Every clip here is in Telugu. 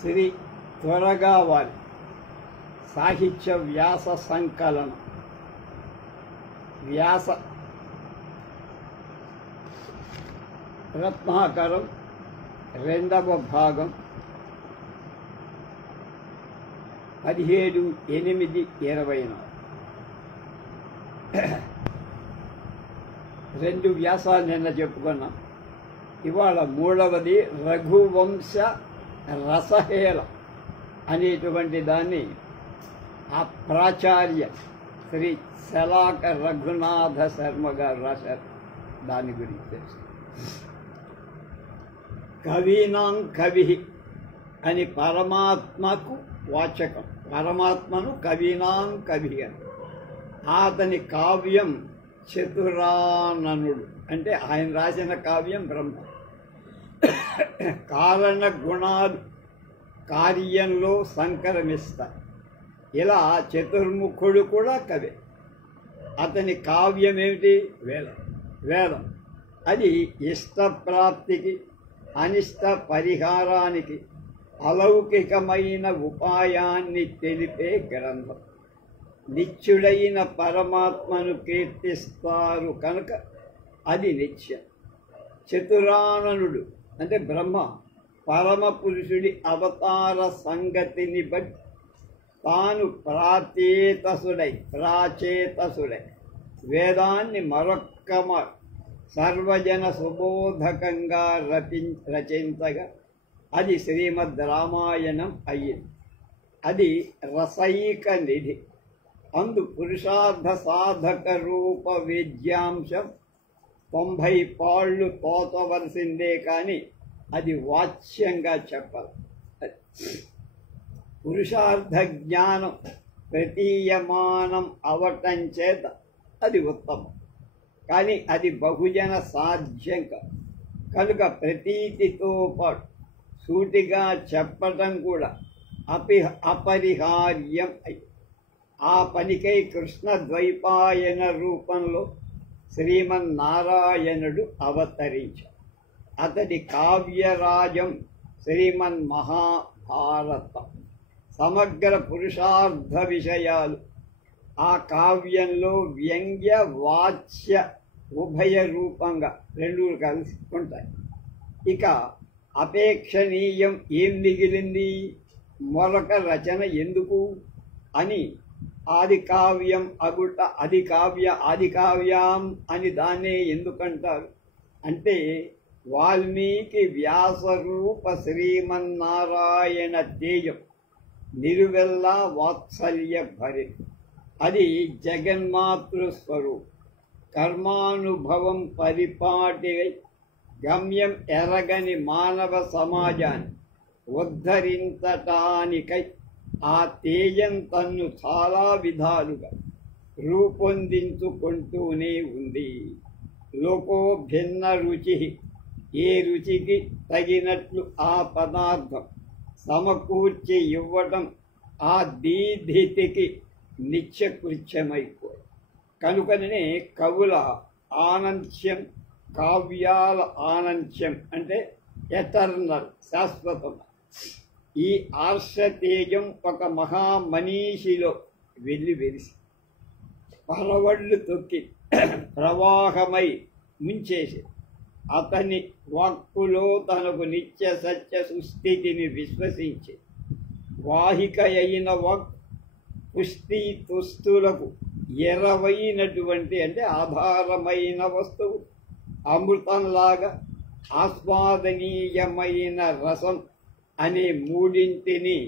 శ్రీ త్వరగా వారి సాహిత్య వ్యాస సంకలనం వ్యాస రత్నాకరం రెండవ భాగం 17/8/24 రెండు వ్యాసాలు నిన్న చెప్పుకున్నాం. ఇవాళ మూడవది రఘువంశ రసహేళ అనేటువంటి దాన్ని ఆ ప్రాచార్య శ్రీ శలాక రఘునాథ శర్మ గారు రాశారు. దాని గురించి తెలుసు. కవీనాం కవి అని పరమాత్మకు వాచకం. పరమాత్మను కవీనాం కవి అని. అతని కావ్యం చతురాననుడు, అంటే ఆయన రాసిన కావ్యం బ్రహ్మ. కారణ గుణాలు కార్యంలో సంకరమిస్తాయి. ఇలా చతుర్ముఖుడు కూడా కవి. అతని కావ్యం ఏమిటి? వేదం. అది ఇష్టప్రాప్తికి అనిష్ట పరిహారానికి అలౌకికమైన ఉపాయాన్ని తెలిపే గ్రంథం. నిత్యుడైన పరమాత్మను కీర్తిస్తారు కనుక అది నిత్యం. చతురాననుడు అంటే బ్రహ్మ పరమ పురుషుడి అవతార సంగతిని బట్టి తాను ప్రాచేతసుడై వేదాన్ని మరొక్క సర్వజన సుబోధకంగా రచించగా అది శ్రీమద్ రామాయణం అయ్యింది. అది రసైక నిధి. అందు పురుషార్థ సాధక రూప విద్యాంశం 90 పాళ్ళు తోచవలసిందే, కానీ అది వాచ్యంగా చెప్పాలి. పురుషార్థ జ్ఞానం ప్రతీయమానం అవటం చేత అది ఉత్తమం, కానీ అది బహుజన సాధ్యం కాదు. కనుక ప్రతీతితో పాటు సూటిగా చెప్పటం కూడా అపరిహార్యం అయి ఆ పనికై కృష్ణ ద్వైపాయన రూపంలో శ్రీమన్నారాయణుడు అవతరించాడు. అతడి కావ్యరాజం శ్రీమన్మహాభారతం. సమగ్ర పురుషార్థ విషయాలు ఆ కావ్యంలో వ్యంగ్య వాచ్య ఉభయ రూపంగా రెండు కలిసి ఉంటాయి. ఇక అపేక్షణీయం ఏం మిగిలింది? మరొక రచన ఎందుకు అని ఆది కావ్యం అగుట ఆది కావ్యం అని దాన్నే ఎందుకంటారు అంటే వాల్మీకి వ్యాసరూప శ్రీమన్నారాయణ తేజం నిరువెల్లా వాత్సల్య భరిత. అది జగన్మాతృ స్వరూపం. కర్మానుభవం పరిపాటివై గమ్యం ఎరగని మానవ సమాజాన్ని ఉద్ధరించటానికై ఆ తేజం తన్ను చాలా విధాలుగా రూపొందించుకుంటూనే ఉంది. లోకో భిన్న రుచి, ఏ రుచికి తగినట్లు ఆ పదార్థం సమకూర్చి ఇవ్వటం ఆ దీధితికి నిత్యకృత్యమైపోయి. కనుకనే కవుల ఆనంత్యం, కావ్యాల ఆనంత్యం అంటే ఎటర్నల్, శాశ్వతం. ఈ ఆర్షతేజం ఒక మహామనీషిలో వెలిసి పరవళ్ళు తొక్కి ప్రవాహమై ముంచేసి అతని వాక్కులో తనకు నిత్య సత్య సుస్థితిని విశ్వసించి వాహిక అయిన వాక్ పుష్టి తుస్తులకు ఎరవైనటువంటి అంటే ఆధారమైన వస్తువు అమృతంలాగా ఆస్వాదనీయమైన రసం అనే మూడింటిని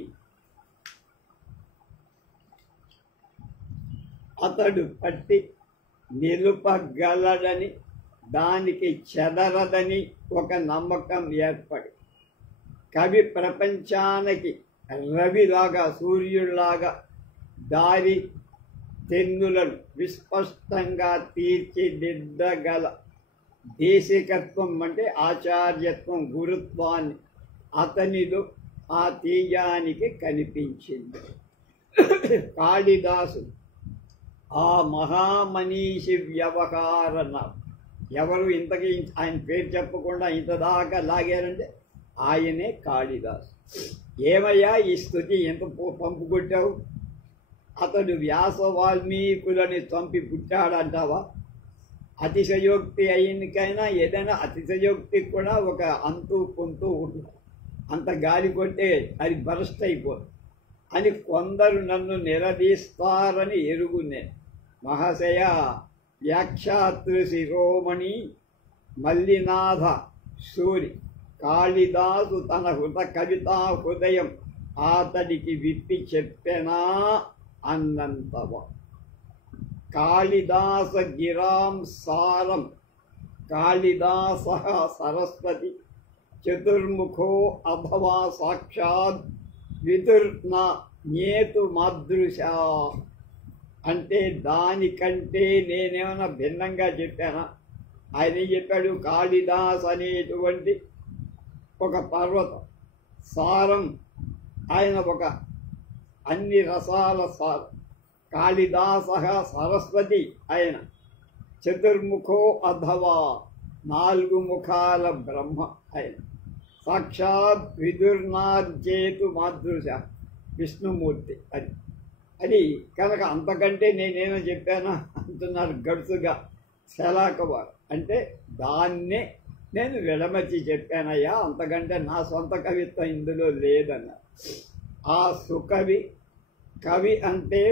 అతడు పట్టి నిలుపగలడని, దానికి చెదరదని ఒక నమ్మకం ఏర్పడి కవి ప్రపంచానికి రవిలాగా సూర్యుడిలాగా దారి తెన్నులను విస్పష్టంగా తీర్చిదిద్దగల దేశికత్వం అంటే ఆచార్యత్వం, గురుత్వాన్ని అతనిలో ఆ తేజానికి కనిపించింది. కాళిదాసు ఆ మహామనీషి వ్యవహారణ ఎవరు ఇంతకీ ఆయన పేరు చెప్పకుండా ఇంత దాకా లాగారంటే ఆయనే కాళిదాసు. ఏమయ్యా ఈ స్థుతి ఎంత పంపుకొట్టావు? అతడు వ్యాస వాల్మీకులని చంపి పుట్టాడంటావా? అతిశయోక్తి అయినకైనా ఏదైనా అతిశయోక్తికి కూడా ఒక అంతు పొంతు ఉంటుంది. అంత గాలి కొట్టే అది బరస్ట్ అయిపోదు అని కొందరు నన్ను నిలదీస్తారని ఎరుగునే. మహాశయ, వ్యాఖ్యాతృ శిరోమణి మల్లినాథ సూరి కాళిదాసు తన కవితా హృదయం అతడికి విప్పి చెప్పెనా అన్నంతవా. కాళిదాస గిరాం సారం కాళిదాస సరస్వతి చతుర్ముఖో అభవా సాక్షాత్ విదుర్న జ్ఞేతు మాదృశా. అంటే దానికంటే నేనేమైనా భిన్నంగా చెప్పానా? ఆయన చెప్పాడు కాళిదాస్ అనేటువంటి ఒక పర్వతం, సారం, ఆయన ఒక అన్ని రసాల సారం. కాళిదాస సరస్వతి ఆయన, చతుర్ముఖో అధవా 4 ముఖాల బ్రహ్మ ఆయన, సాక్షాత్ విదుర్నార్చేతు మాదృశ విష్ణుమూర్తి. అది కనుక అంతకంటే నేనేమో చెప్పానా అంటున్నారు గడుసుగా శలాకవారు. అంటే దాన్నే నేను విడమర్చి చెప్పానయ్యా, అంతకంటే నా సొంత కవిత్వం ఇందులో లేదన్నారు. ఆ సుకవి, కవి అంటే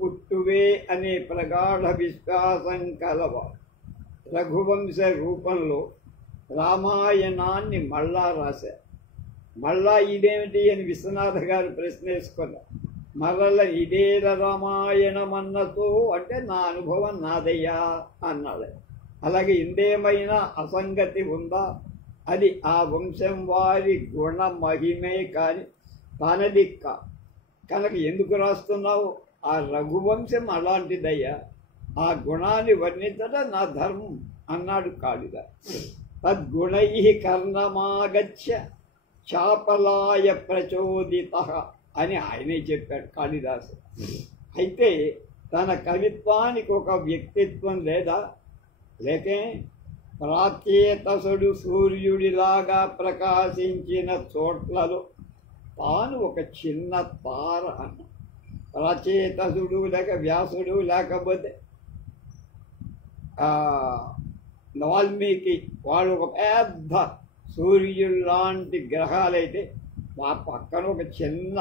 పుట్టువే అనే ప్రగాఢ విశ్వాసం కలవారు. రఘువంశ రూపంలో రామాయణాన్ని మళ్ళా రాశారు. మళ్ళా ఇదేమిటి అని విశ్వనాథ గారు ప్రశ్న వేసుకున్నారు. మరల ఇదేర రామాయణం అన్నతో అంటే నా అనుభవం నాదయ్యా అన్నాడు. అలాగే ఇందేమైనా అసంగతి ఉందా? అది ఆ వంశం వారి గుణ మహిమే కానీ తనది కనుక ఎందుకు రాస్తున్నావు? ఆ రఘువంశం అలాంటిదయ్యా, ఆ గుణాన్ని వర్ణించడం నా ధర్మం అన్నాడు కాళిదాసు. తద్గుణై కర్ణమాగచ్చ చాపలాయ ప్రచోదిత అని ఆయనే చెప్పాడు కాళిదాసు. అయితే తన కవిత్వానికి ఒక వ్యక్తిత్వం లేదా? లేకే ప్రాచేతసుడు సూర్యుడిలాగా ప్రకాశించిన చోట్లలో తాను ఒక చిన్న తార అన్న. ప్రాచేతసుడు లేక వ్యాసుడు లేకపోతే వాల్మీకి వాడు ఒక పెద్ద సూర్యుడు లాంటి గ్రహాలైతే మా పక్కన ఒక చిన్న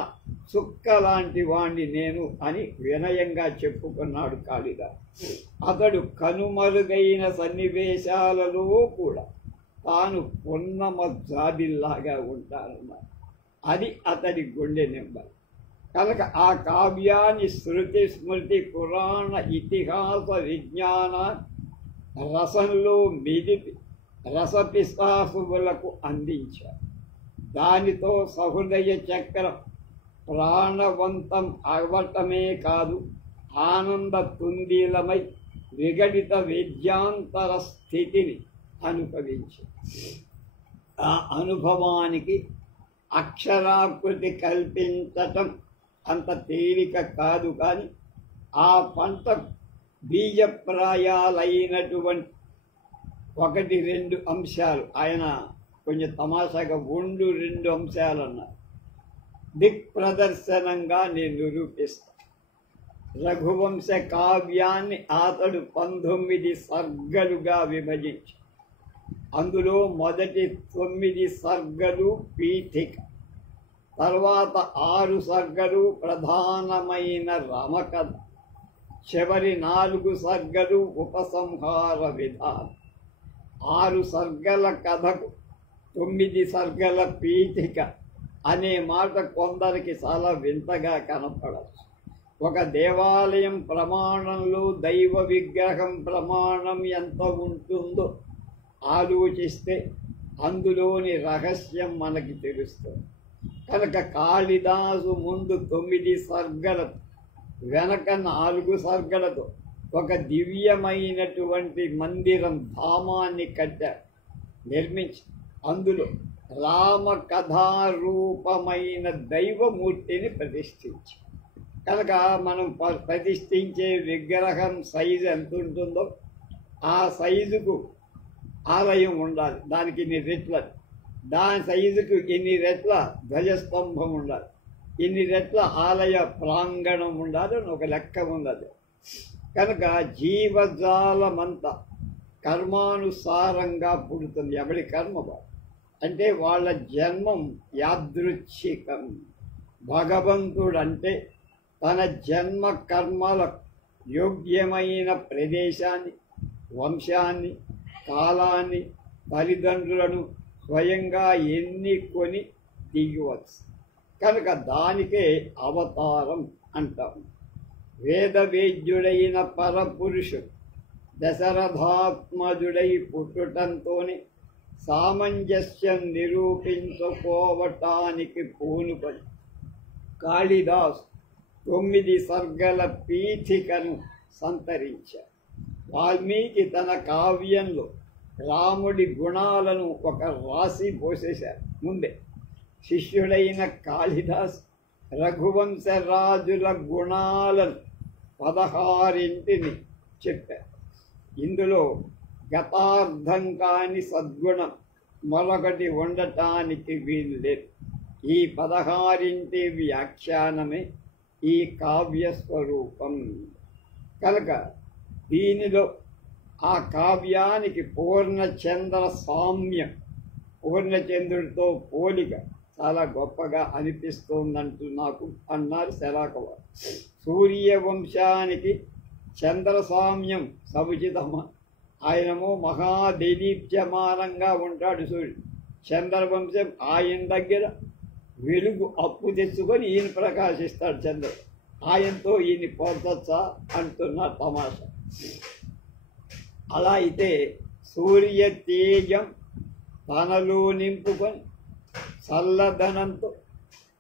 చుక్క లాంటి వాణ్ణి నేను అని వినయంగా చెప్పుకున్నాడు కాళిదాసు. అతడు కనుమరుగైన సన్నివేశాలలో కూడా తాను పున్నమ జాబిల్లాగా ఉంటాడన్నారు. అది అతడి గుండె నెంబర్. కనుక ఆ కావ్యాన్ని శృతి స్మృతి పురాణ ఇతిహాస విజ్ఞాన రసంలో మెదిపి రసపిశాసువులకు అందించారు. దానితో సహృదయ చక్రం ప్రాణవంతం అవ్వటమే కాదు, ఆనంద తుందిలమై విగడిత విద్యాంతర స్థితిని అనుభవించి ఆ అనుభవానికి అక్షరాకృతి కల్పించటం అంత తేలిక కాదు. కానీ ఆ పంట బీజప్రాయాలైనటువంటి 1-2 అంశాలు ఆయన కొంచెం తమాషాగా 2 అంశాలు అన్నారు. దిక్ ప్రదర్శనంగా నేను నిరూపిస్తాను. రఘువంశ కావ్యాన్ని అతడు 19 సర్గలుగా విభజించి అందులో మొదటి 9 సర్గలు పీఠిక, తర్వాత 6 సర్గలు ప్రధానమైన రామకథ, చివరి 4 సర్గలు ఉపసంహార విధానం. 6 సర్గల కథకు 9 సర్గల పీఠిక అనే మాట కొందరికి చాలా వింతగా కనపడచ్చు. ఒక దేవాలయం ప్రమాణంలో దైవ విగ్రహం ప్రమాణం ఎంత ఉంటుందో ఆలోచిస్తే అందులోని రహస్యం మనకి తెలుస్తుంది. కనుక కాళిదాసు ముందు 9 సర్గలతో వెనక 4 సర్గలతో ఒక దివ్యమైనటువంటి మందిరం, ధామాన్ని కట్టారు, నిర్మించి అందులో రామకథారూపమైన దైవమూర్తిని ప్రతిష్ఠించి. కనుక మనం ప్రతిష్ఠించే విగ్రహం సైజు ఎంత ఉంటుందో ఆ సైజుకు ఆలయం ఉండాలి. దానికి 2 రెట్లు. దాని సైజుకు ఇన్ని రెట్ల ధ్వజస్తంభం ఉండాలి, ఇన్ని రెట్ల ఆలయ ప్రాంగణం ఉండాలి అని ఒక లెక్క ఉన్నది. కనుక జీవజాలమంతా కర్మానుసారంగా పుడుతుంది. ఎవరి కర్మ అంటే వాళ్ళ జన్మం యాదృచ్ఛికం. భగవంతుడు అంటే తన జన్మ కర్మల యోగ్యమైన ప్రదేశాన్ని, వంశాన్ని, కాలాన్ని, తల్లిదండ్రులను స్వయంగా ఎన్నుకొని దిగవచ్చు. కనుక దానికే అవతారం అంటాం. వేదవేద్యుడైన పరపురుషుడు దశరథాత్మజుడై పుట్టుటంతోనే సామంజస్యం నిరూపించుకోవటానికి పూనుపడి కాళిదాసు 9 సర్గల పీఠికను సంతరించారు. వాల్మీకి తన కావ్యంలో రాముడి గుణాలను ఒక రాసి పోసేశారు ముందే. శిష్యుడైన కాళిదాస్ రఘువంశరాజుల గుణాలను 16 చెప్పారు. ఇందులో గతార్థం కాని సద్గుణం మరొకటి ఉండటానికి వీలు లేదు. ఈ 16 వ్యాఖ్యానమే ఈ కావ్య స్వరూపం. కనుక దీనిలో ఆ కావ్యానికి పూర్ణచంద్ర సామ్యం, పూర్ణచంద్రుడితో పోలిక చాలా గొప్పగా అనిపిస్తోందంటూ నాకు అన్నారు శలాకవారు. సూర్యవంశానికి చంద్రసామ్యం సముచితమా? ఆయనమో మహాదేదీప్యమానంగా ఉంటాడు సూర్యుడు. చంద్రవంశం ఆయన దగ్గర వెలుగు అప్పు తెచ్చుకొని ఈయన ప్రకాశిస్తాడు చంద్రుడు. ఆయనతో ఈయన పొందొచ్చా అంటున్న తమాషా. అలా అయితే సూర్య తేజం తనలో నింపుకొని చల్లదనంతో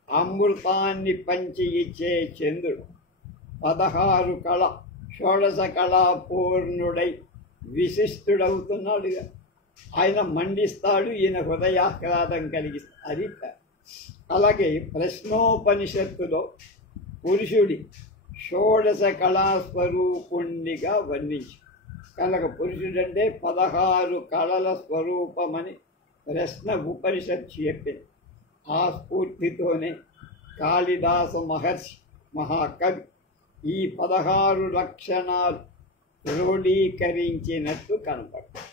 అమృతాన్ని పంచి ఇచ్చే చంద్రుడు 16 కళ షోడశ కళా పూర్ణుడై విశిష్టుడవుతున్నాడుగా. ఆయన మండిస్తాడు, ఈయన హృదయాహ్లాదం కలిగిస్తాడు. అది అలాగే ప్రశ్నోపనిషత్తులో పురుషుడి షోడశ కళాస్వరూపుణ్ణిగా వర్ణించి, కనుక పురుషుడంటే 16 కళల స్వరూపమని ప్రశ్న ఉపనిషత్తు చెప్పింది. ఆ స్ఫూర్తితోనే కాళిదాస మహర్షి మహాకవి ఈ 16 లక్షణాలు క్రోడీకరించినట్టు కనపడుతుంది.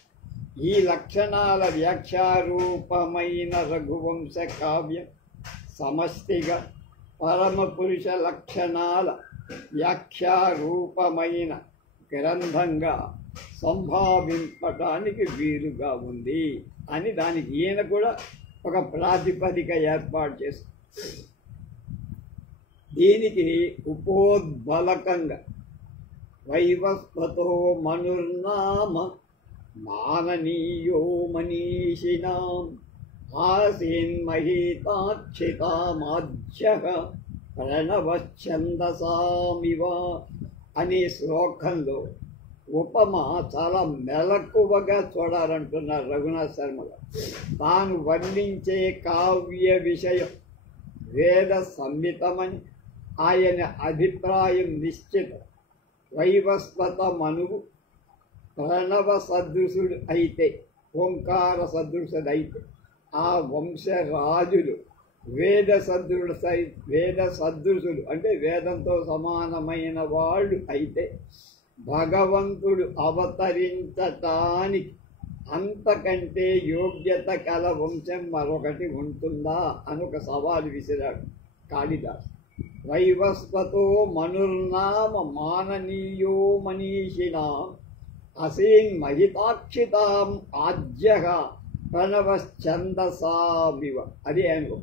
ఈ లక్షణాల వ్యాఖ్యారూపమైన రఘువంశ కావ్యం సమష్టిగా పరమపురుష లక్షణాల వ్యాఖ్యారూపమైన గ్రంథంగా సంభావింపటానికి వీలుగా ఉంది అని దానికి ఈయన కూడా ఒక ప్రాతిపదిక ఏర్పాటు చేస్తుంది. దీనికి ఉపోద్బలకంగా వైవస్వతో మనుర్నామ మాననీయో మనీషిణాం ఆసీన్మహీతాక్షితామాజ్యః ప్రణవఛందసామివ అనే శ్లోకంలో ఉపమ చాలా మెలకువగా చూడాలంటున్నారు రఘునాథ్ శర్మ గారు. తాను వర్ణించే కావ్య విషయం వేద సంహితమని ఆయన అభిప్రాయం నిశ్చితం. వైవస్వత మనువు ప్రణవ సదృశుడు అయితే, ఓంకార సదృశుడైతే, ఆ వంశరాజులు వేద సదృశులు అంటే వేదంతో సమానమైన వాళ్ళు అయితే భగవంతుడు అవతరించటానికి అంతకంటే యోగ్యత కల వంశం మరొకటి ఉంటుందా అని ఒక సవాలు విసిరాడు కాళిదాస్. వైవస్వతో మనుర్నామ మాననీయో మనీషిణాం అసీన్మహితాక్షితాం ఆజ్యః ప్రణవశ్చందసామివ. అది అనుకో.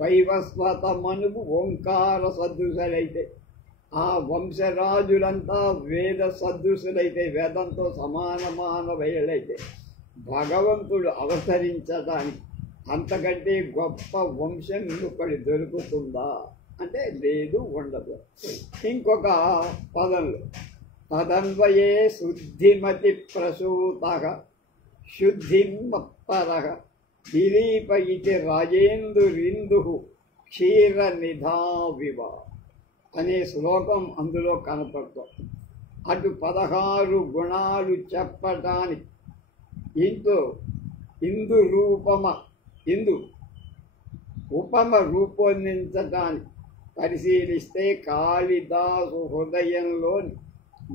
వైవస్వత మనువు ఓంకార సదృశులైతే, ఆ వంశరాజులంతా వేద సదృశులైతే, వేదంతో సమానమానవైతే భగవంతుడు అవతరించడానికి అంతకంటే గొప్ప వంశం ఇంకొకటి దొరుకుతుందా అంటే లేదు, ఉండదు. ఇంకొక పదంలో తదన్వయే శుద్ధిమతి ప్రసూత శుద్ధిమప్పరః దిలీప ఇతి రాజేందురిందు క్షీర నిధావివ అనే శ్లోకం అందులో కనపడుతుంది. అటు 16 గుణాలు చెప్పటానికి ఇందు రూపమ ఇందు ఉపమ రూపొందించటాన్ని పరిశీలిస్తే కాళిదాసు హృదయంలోని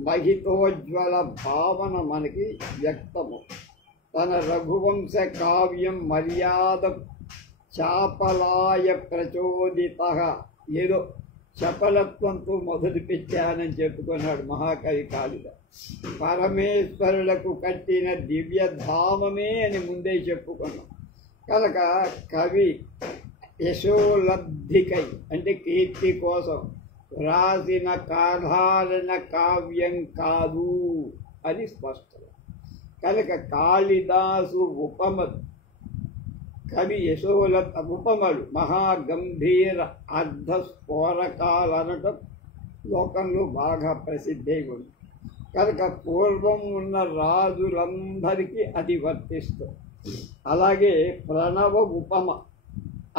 మహితోజ్వల భావన మనకి వ్యక్తము. తన రఘువంశ కావ్యం మర్యాద చాపలాయ ప్రచోదిత, ఏదో చపలత్వంతో మొదలు పెట్టానని చెప్పుకున్నాడు మహాకవి కాళిదాసు. పరమేశ్వరులకు కట్టిన దివ్యధామమే అని ముందే చెప్పుకున్నాం కనుక కవి యశోలబ్ధికై అంటే కీర్తి కోసం రాసిన సాధారణ కావ్యం కాదు అని స్పష్టం. కనుక కాళిదాసు ఉపమలు కవి ఉపమలు మహాగంభీర అర్ధస్ఫోరకాలనటం లోకంలో బాగా ప్రసిద్ధి ఉంది. కనుక పూర్వం ఉన్న రాజులందరికీ అది వర్తిస్తుంది. అలాగే ప్రణవ ఉపమ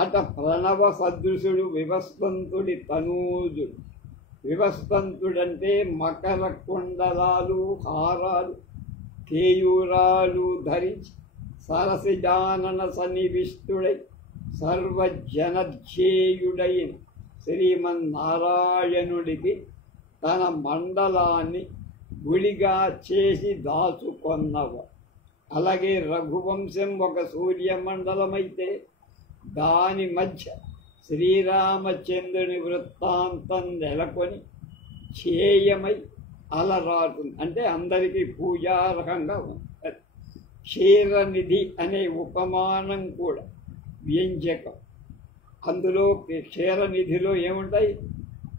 అట ప్రణవ సదృశుడు వివస్వంతుడి తనూజుడు. వివస్వంతుడంటే మకర కుండలాలు హారాలు కేయూరాలు ధరించి సరసిజానన సన్నివిష్టుడై సర్వజనధ్యేయుడైన శ్రీమన్నారాయణుడికి తన మండలాన్ని గుడిగా చేసి దాచుకొన్నవ. అలాగే రఘువంశం ఒక సూర్యమండలమైతే దాని మధ్య శ్రీరామచంద్రుని వృత్తాంతం నెలకొని ఛేయమై అలరాటుంది, అంటే అందరికీ పూజార్హంగా ఉంటుంది. క్షీరనిధి అనే ఉపమానం కూడా వ్యంజకం. అందులో క్షీరనిధిలో ఏముంటాయి?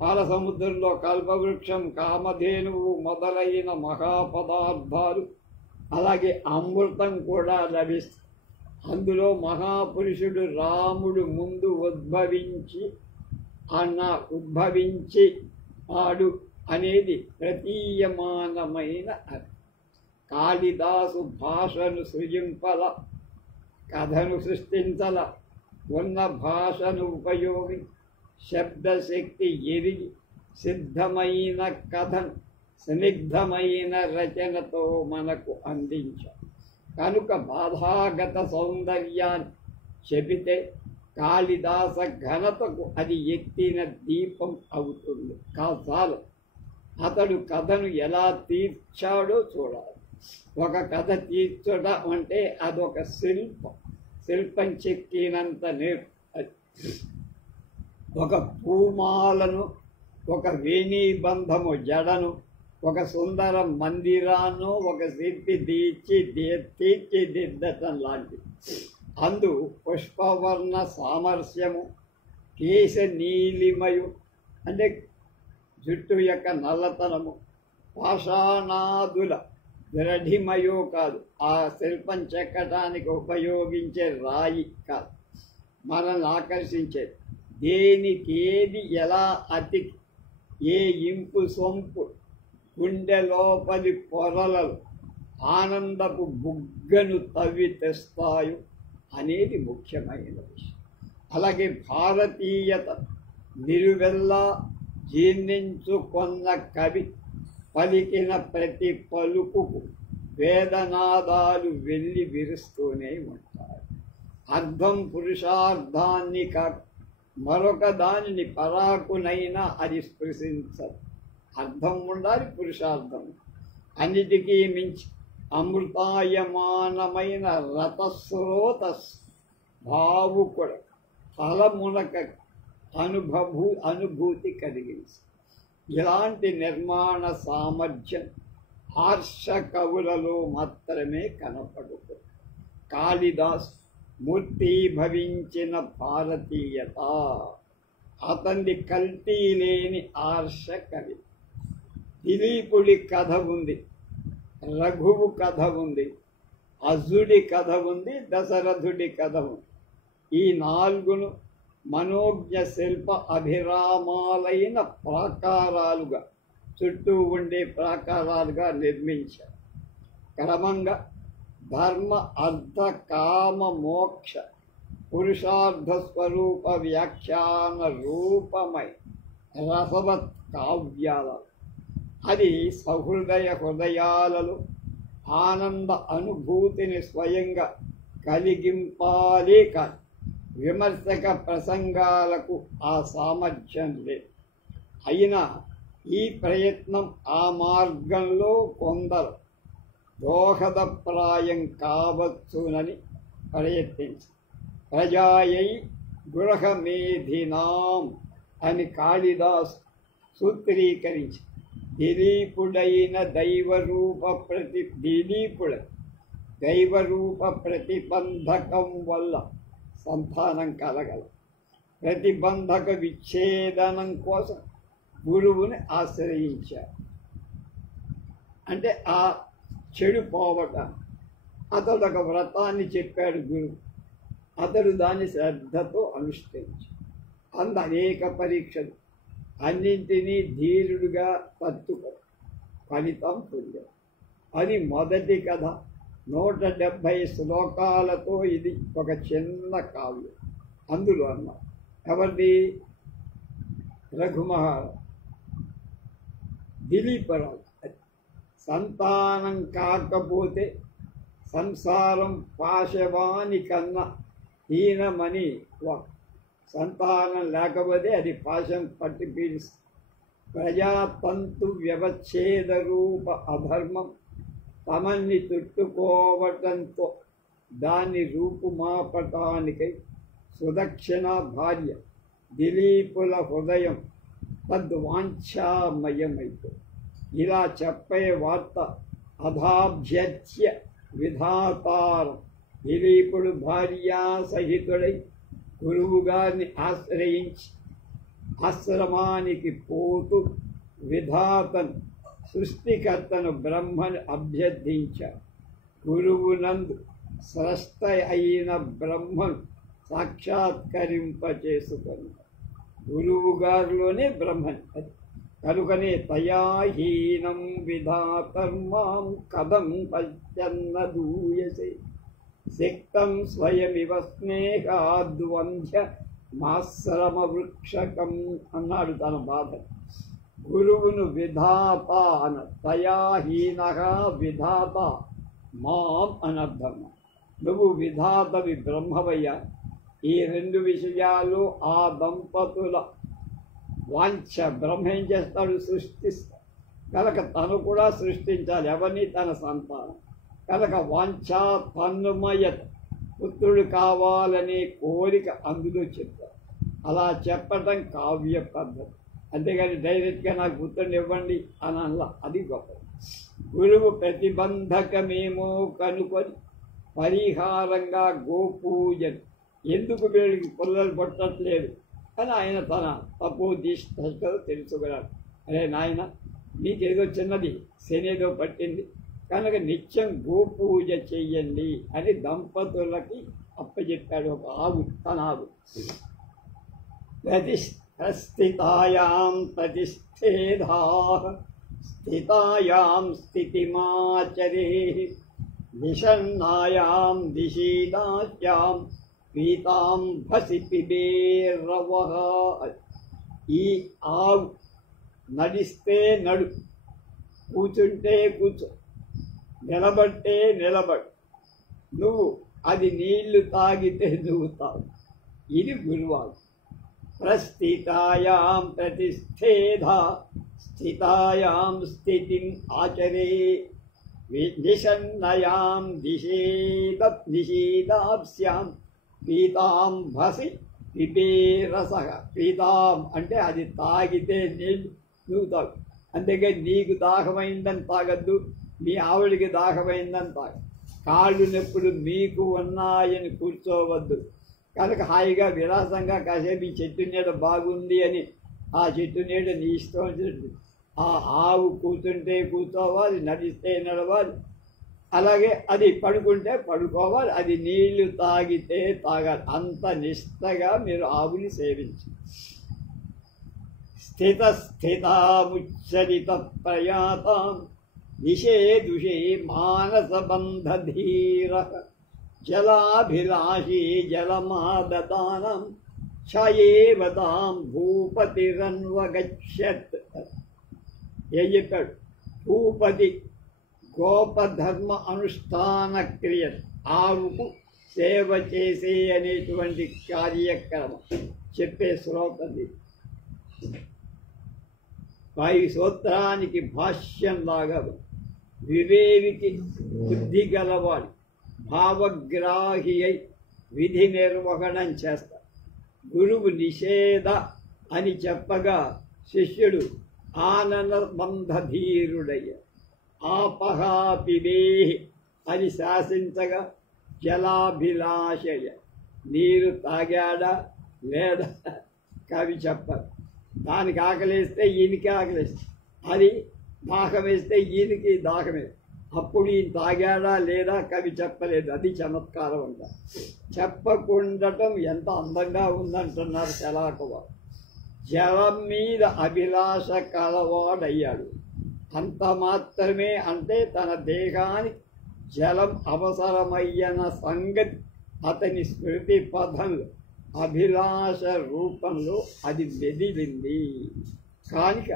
పాలసముద్రంలో కల్పవృక్షం, కామధేనువు మొదలైన మహాపదార్థాలు, అలాగే అమృతం కూడా లభిస్తుంది. అందులో మహాపురుషుడు రాముడు ముందు ఉద్భవించి ఆడు అనేది ప్రతీయమానమైన అర్థం. కాళిదాసు భాషను సృజింపల, కథను సృష్టించల, ఉన్న భాషను ఉపయోగించి శబ్దశక్తి ఎరిగి సిద్ధమైన కథను స్నిగ్ధమైన రచనతో మనకు అందించారు. కనుక బాధాగత సౌందర్యాన్ని చెబితే కాళిదాస ఘనతకు అది ఎత్తిన దీపం అవుతుంది. కాసాలు అతడు కథను ఎలా తీర్చాడో చూడాలి. ఒక కథ తీర్చడం అంటే అదొక శిల్పం చెక్కినంత నేర్పు. ఒక పూమాలను, ఒక వేణీబంధము జడను, ఒక సుందర మందిరాన్ని ఒక శిల్పి తీర్చిదిద్దటం లాంటిది. అందు పుష్పవర్ణ సామరస్యము, కేశ నీలిమయు అంటే జుట్టు యొక్క నల్లతనము, పాషాణాదుల దృఢిమయో కాదు, ఆ శిల్పం చెక్కటానికి ఉపయోగించే రాయి కాదు, మనల్ని ఆకర్షించేది. దేనికేది ఎలా అతికి ఏ ఇంపు సొంపు గుండె లోపలి పొరలలో ఆనందపు బుగ్గను తవ్వి తెస్తాయో అనేది ముఖ్యమైన విషయం. అలాగే భారతీయత నిలువెల్లా జీర్ణించుకొన్న కవి పలికిన ప్రతి పలుకుకు వేదనాదాలు వెళ్ళి విరుస్తూనే ఉంటాయి. అర్థం పురుషార్థాన్ని కాక మరొక దానిని పరాకునైనా అది స్పృశించదు. అర్థం ఉండాలి, పురుషార్థం. అన్నిటికీ మించి అమృతాయమానమైన రతస్రోత భావుకుడ ఫలమునక అనుభూతి కలిగించి ఇలాంటి నిర్మాణ సామర్థ్యం హర్ష కవులలో మాత్రమే కనపడుతుంది. కాళిదాస్ మూర్తీభవించిన భారతీయత, అతన్ని కల్తీ లేని ఆర్ష కవి. దిలీపుడి కథ ఉంది, రఘువు కథ ఉంది, అజుడి కథ ఉంది, దశరథుడి కథ ఉంది. ఈ నాలుగును మనోజ్ఞ శిల్ప అభిరామాలైన ప్రాకారాలుగా, చుట్టూ ఉండే ప్రాకారాలుగా నిర్మించారు. క్రమంగా ధర్మ అర్థ కామ మోక్ష పురుషార్థ స్వరూప వ్యాఖ్యాన రూపమై రసవత్ కావ్యాల అది హృదయాలలో ఆనంద అనుభూతిని స్వయంగా కలిగింపాలి కాదు, విమర్శక ప్రసంగాలకు ఆ సామర్థ్యం లేదు. అయినా ఈ ప్రయత్నం ఆ మార్గంలో కొందరు దోహదప్రాయం కావచ్చునని ప్రయత్నించి ప్రజాయై గృహమేధినాం అని కాళిదాస్ సూత్రీకరించి దిలీపుడైన దైవరూప ప్రతిబంధకం వల్ల సంతానం కలగల. ప్రతిబంధక విచ్ఛేదనం కోసం గురువుని ఆశ్రయించారు. అంటే ఆ చెడు పోవటాన్ని అతడు ఒక వ్రతాన్ని చెప్పాడు గురువు. అతడు దాన్ని శ్రద్ధతో అనుష్ఠించాడు. అనేక పరీక్షలు అన్నింటినీ ధీరుడుగా తట్టుకో ఫలితం పొందాడు. అది మొదటి కథ. 170 శ్లోకాలతో ఇది ఒక చిన్న కావ్యం. అందులో అన్నా ఎవరిది? రఘుమహారాజు, దిలీపరాజు. సంతానం కాకపోతే సంసారం పాశవాని కన్నా హీనమని సంతానం లేకపోతే అది పాశం పట్టి పీడిస్తుంది. ప్రజాతంతు వ్యవచ్ఛేద రూప అధర్మం తమన్ని చుట్టుకోవటంతో దాన్ని రూపుమాపటానికై సుదక్షిణ భార్య దిలీపుల హృదయం తద్వాంఛామయమైతే ఇలా చెప్పే వార్త అధాభ్యత్య విధాతారం. దిలీపుడు భార్యా సహితుడై గురువుగారిని ఆశ్రయించి ఆశ్రమానికి పోతూ విధాతను సృష్టికర్తను బ్రహ్మను అభ్యర్థించారు. గురువునందు స్రష్ట అయిన బ్రహ్మను సాక్షాత్కరింపచేసుకున్నారు. గురువుగారిలోనే బ్రహ్మన్. కనుకనే తయాహీనం విధాతర్మాం కథం పశ్చన్న దూయసే శక్తం స్వయమివ స్నేహాద్వంధ్య మాశ్రమ వృక్షకం అన్నాడు తన బాధ. గురువును విధాత అన తయాహీన విధాత మాం అనర్థం. నువ్వు విధాతవి బ్రహ్మవయ్యా. ఈ రెండు విషయాలు ఆ దంపతుల వాంఛ. బ్రహ్మ ఏం చేస్తాడు? సృష్టిస్తాడు. కనుక తను కూడా సృష్టించాలి. ఎవరిని? తన సంతానం. కనుక వాంఛా తన్మయత, పుత్రుడు కావాలనే కోరిక అందులో చెప్తారు. అలా చెప్పటం కావ్య పద్ధతి. అంతేగాని డైరెక్ట్గా నాకు పుత్రుని ఇవ్వండి అని అనలా. అది గొప్ప. గురువు ప్రతిబంధకమేమో కనుకొని పరిహారంగా గోపూజను ఎందుకు వీళ్ళకి పిల్లలు పట్టట్లేదు అని ఆయన తన తపోదీష్టతో తెలుసుకున్నాడు. అరే నాయన, మీకేదో చిన్నది శనేదో పట్టింది కనుక నిత్యం గోపూజ చెయ్యండి అని దంపతులకి అప్పచెప్పాడు. ఒక ఆవు, తన ఆవు. స్థితాయాం ప్రతిష్ఠేధా స్థితాయాం స్థితిమాచరే నిషన్నాయాం దిశీదాస్యాం పీతాం భసి పిబేరవః. ఈ ఆవు నడిస్తే నడు, కూర్చుంటే కూర్చో, నిలబడితే నిలబడు, నువ్వు అది నీళ్లు తాగితే నువ్వు తాగు. ఇది గురువాలు. ప్రస్థితాయాం ప్రతిష్ఠేధా స్థితాయాం స్థితిం ఆచరే నిషన్నయాం నిషీదాస్యాం పీతాం భసి పిబేరసః. పీతాం అంటే అది తాగితే నీళ్ళు నువ్వు తాగు. అంతేగాని నీకు దాహమైందని తాగద్దు, మీ ఆవిడికి దాహమైందని తాగు. కాళ్ళు నొప్పులు మీకు ఉన్నాయని కూర్చోవద్దు. కనుక హాయిగా విలాసంగా కాసేపు ఈ చెట్టు నీడ బాగుంది అని ఆ చెట్టు నీడ నీ ఇష్టం వచ్చినట్టు. ఆ ఆవు కూర్చుంటే కూర్చోవాలి, నడిస్తే నడవాలి, అలాగే అది పడుకుంటే పడుకోవాలి, అది నీళ్లు తాగితే తాగాలి. అంత నిష్టగా మీరు ఆవుని సేవించు. స్థితస్థితాముచ్చరిత ప్రయాతాం దిశే దుషే మానసబంధధీర జలాభిలాషీ జలమాదదానం ఛయేవతాం భూపతిరన్వగచ్చత్. ఏం చెప్పాడు? భూపతి గోపధర్మ అనుష్ఠాన క్రియ. ఆవుకు సేవ చేసే అనేటువంటి కార్యక్రమం చెప్పే శ్లోకం ఇది. పై సూత్రానికి భాష్యంలాగా వివేకి బుద్ధి గలవాడు భావగ్రాహి అయి విధి నిర్వహణం చేస్తారు. గురువు నిషేధ అని చెప్పగా శిష్యుడు ఆనందబంధధీరుడయ్య. ఆపహాపివేహి అని శాసించగా జలాభిలాషయ నీరు తాగాడా లేదా కవి చెప్పరు. దానికి ఆకలిస్తే ఈయనకి ఆకలిస్తుంది, అది దాహం వేస్తే ఈయనకి దాహం వేస్తుంది. అప్పుడు ఈయన తాగాడా లేదా కవి చెప్పలేదు. అది చమత్కారం అంట. చెప్పకుండటం ఎంత అందంగా ఉందంటున్నారు శలాకవ. జలం మీద అభిలాష కలవాడయ్యాడు. అంత మాత్రమే, అంటే తన దేహానికి జలం అవసరమయ్యన సంగతి అతని స్మృతి పదంలో అభిలాష రూపంలో అది మెదిలింది. కానిక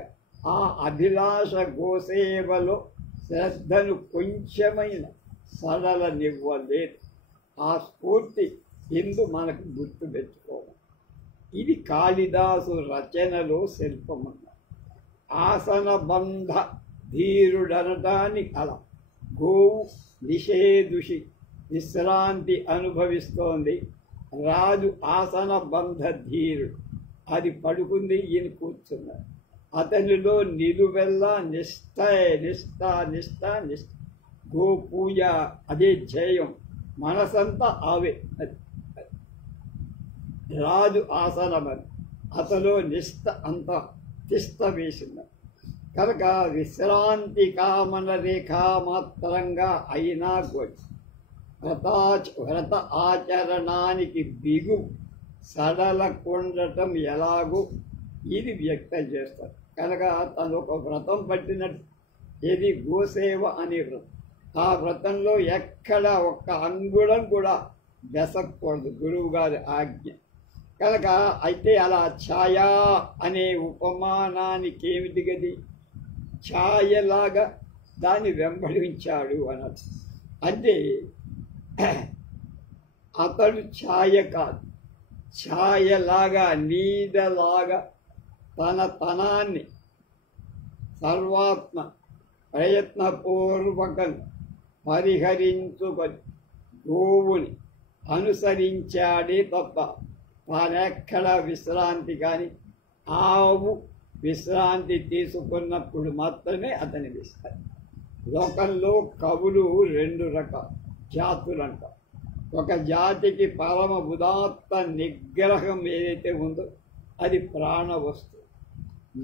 ఆ అభిలాష గోసేవలో శ్రద్ధను కొంచెమైన సడలనివ్వలేదు. ఆ స్ఫూర్తి ఇందు మనకు గుర్తు పెట్టుకోవాలి. ఇది కాళిదాసు రచనలో శిల్పమన్న. ఆసనబంధ ధీరుడనటానికి అలా. గోవు నిషేధుషి విశ్రాంతి అనుభవిస్తోంది. రాజు ఆసనబంధ ధీరుడు. అది పడుకుంది, ఈయన కూర్చున్నాడు. అతనిలో నిలువెల్లా నిష్ఠ నిష్ఠ నిష్ఠ నిష్ఠ. గో పూజ అదే జయం. మనసంతా ఆవే. రాజు ఆసనమని అతలో నిష్ఠ అంత తిష్ట వేసింది కనుక విశ్రాంతి కామన రేఖామాత్రంగా అయినా గోచి వ్రత ఆచరణానికి బిగు సడలకుండటం ఎలాగో ఇది వ్యక్తం చేస్తారు. కనుక తను ఒక వ్రతం పట్టినట్టు. ఇది గోసేవ అనే వ్రతం. ఆ వ్రతంలో ఎక్కడ ఒక్క అంగుళం కూడా బెసక్కూడదు, గురువు గారి ఆజ్ఞ. కనుక అయితే అలా ఛాయా అనే ఉపమానానికి ఏమిటి గది? ఛాయలాగా దాన్ని వెంబడించాడు అన్నది. అంటే అతడు ఛాయ కాదు, ఛాయలాగా నీడలాగా తన తనాన్ని సర్వాత్మ ప్రయత్నపూర్వకం పరిహరించుకొని గోవుని అనుసరించాడే తప్ప తానెక్కడ విశ్రాంతి కానీ, ఆవు విశ్రాంతి తీసుకున్నప్పుడు మాత్రమే అతని విశ్రాంతి. లోకంలో కవులు రెండు రకాల జాతులంట. ఒక జాతికి పరమ ఉదాత్త నిగ్రహం ఏదైతే ఉందో అది ప్రాణ వస్తువు.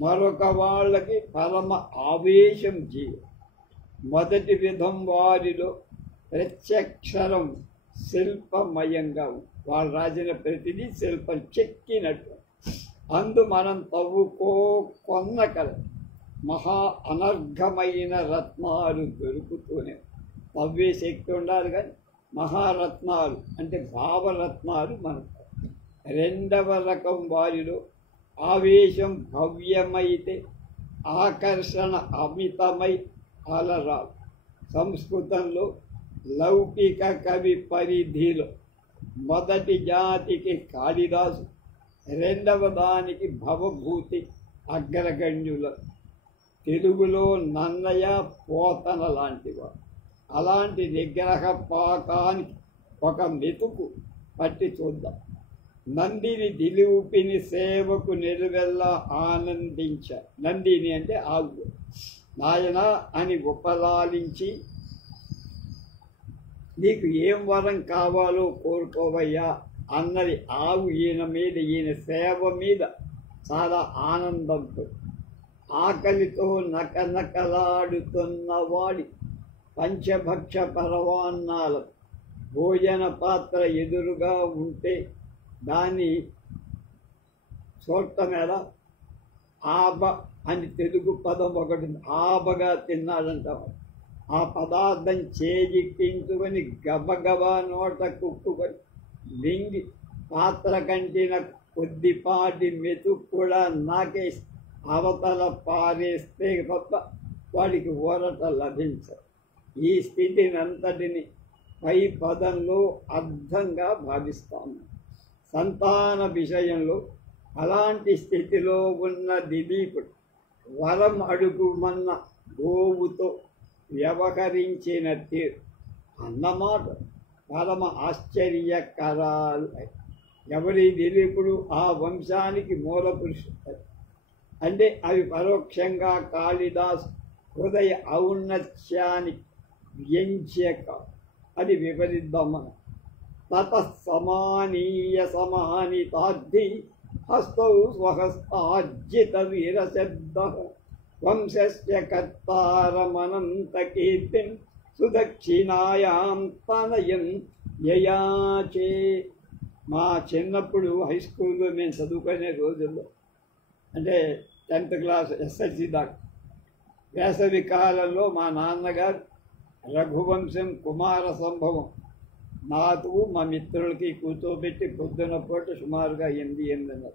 మరొక వాళ్ళకి పరమ ఆవేశం జీవం. మొదటి విధం వారిలో ప్రత్యక్షరం శిల్పమయంగా ఉంది. వాళ్ళు రాసిన ప్రతిదీ శిల్పం చెక్కినట్టు. అందు మనం కొన్న కల మహా అనర్ఘమైన రత్నాలు దొరుకుతూనే. తవ్వే శక్తి ఉండాలి కానీ మహారత్నాలు అంటే భావరత్నాలు మనకు. రెండవ రకం వారిలో ఆవేశం భవ్యమైతే ఆకర్షణ అమితమై అలరాలు. సంస్కృతంలో లౌకిక కవి పరిధిలో మొదటి జాతికి కాళిదాసు, రెండవ దానికి భవభూతి అగ్రగణ్యుల. తెలుగులో నన్నయ పోతన లాంటివాడు. అలాంటి నిగ్రహ పాకానికి ఒక మెతుకు పట్టి చూద్దాం. నందిని దిలీపిని సేవకు నిలువెల్లా ఆనందించ. నందిని అంటే ఆవు. నాయన అని ఉపలాలించి నీకు ఏం వరం కావాలో కోరుకోవయ్యా అన్నది ఆవు. ఈయన మీద, ఈయన సేవ మీద చాలా ఆనందంతో. ఆకలితో నకనకలాడుతున్నవాడి పంచభక్ష పరవాన్నాల భోజన పాత్ర ఎదురుగా ఉంటే దాన్ని చూడటం ఎలా? ఆబ అని తెలుగు పదం ఒకటి, ఆబగా తిన్నాడంటారు. ఆ పదార్థం చేజిక్కించుకొని గబగబా నోట కుక్కుకొని మింగి పాత్ర కంటిన కొద్దిపాటి మెతుకు కూడా నాకేసి అవతల పారేస్తే తప్ప వాడికి ఊరట లభించదు. ఈ స్థితిని అంతటిని పై పదంలో అర్థంగా భావిస్తాము. సంతాన విషయంలో అలాంటి స్థితిలో ఉన్న దిలీపుడు వరం అడుగుమన్న గోవుతో వ్యవహరించిన తీరు అన్నమాట పరమ ఆశ్చర్యకరాలు. ఎవరి దిలీపుడు ఆ వంశానికి మూల పురుషుడు అంటే అవి పరోక్షంగా కాళిదాస్ హృదయ ఔన్నత్యానికి వ్యంజ్యక, అది విపరీతమన. తత సమానీయ సమానితాద్ధి హస్తౌ స్వహస్తార్జిత వీరశబ్ద వంశస్య కర్తారమనంత కీర్తిం సుదక్షిణాయాం తనయం యయాచే. మా చిన్నప్పుడు హై స్కూల్లో మేము చదువుకునే రోజుల్లో అంటే 10th క్లాస్ ఎస్ఎల్సి దాకా వేసవి కాలంలో మా నాన్నగారు రఘువంశం కుమార సంభవం నాకు మా మిత్రులకి కూర్చోబెట్టి పొద్దున పూట సుమారుగా 8:30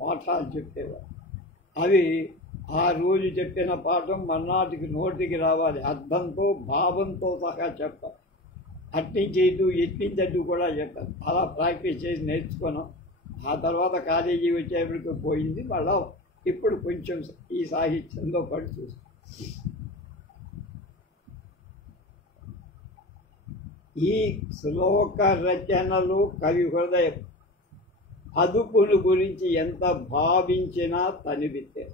పాఠాలు చెప్పేవారు. అవి ఆ రోజు చెప్పిన పాఠం మర్నాటికి నోటికి రావాలి, అర్థంతో భావంతో సహా చెప్పాలి. అట్నుంచేటు ఎట్నుంచట్టు కూడా చెప్పాలి. అలా ప్రాక్టీస్ చేసి నేర్చుకున్నాం. ఆ తర్వాత కాలేజీ వచ్చేప్పటికి పోయింది. మళ్ళా ఇప్పుడు కొంచెం ఈ సాహిత్యంలో పడి చూస్తాం. ఈ శ్లోక రచనలు కవి హృదయం అదుపును గురించి ఎంత భావించినా తనివితే.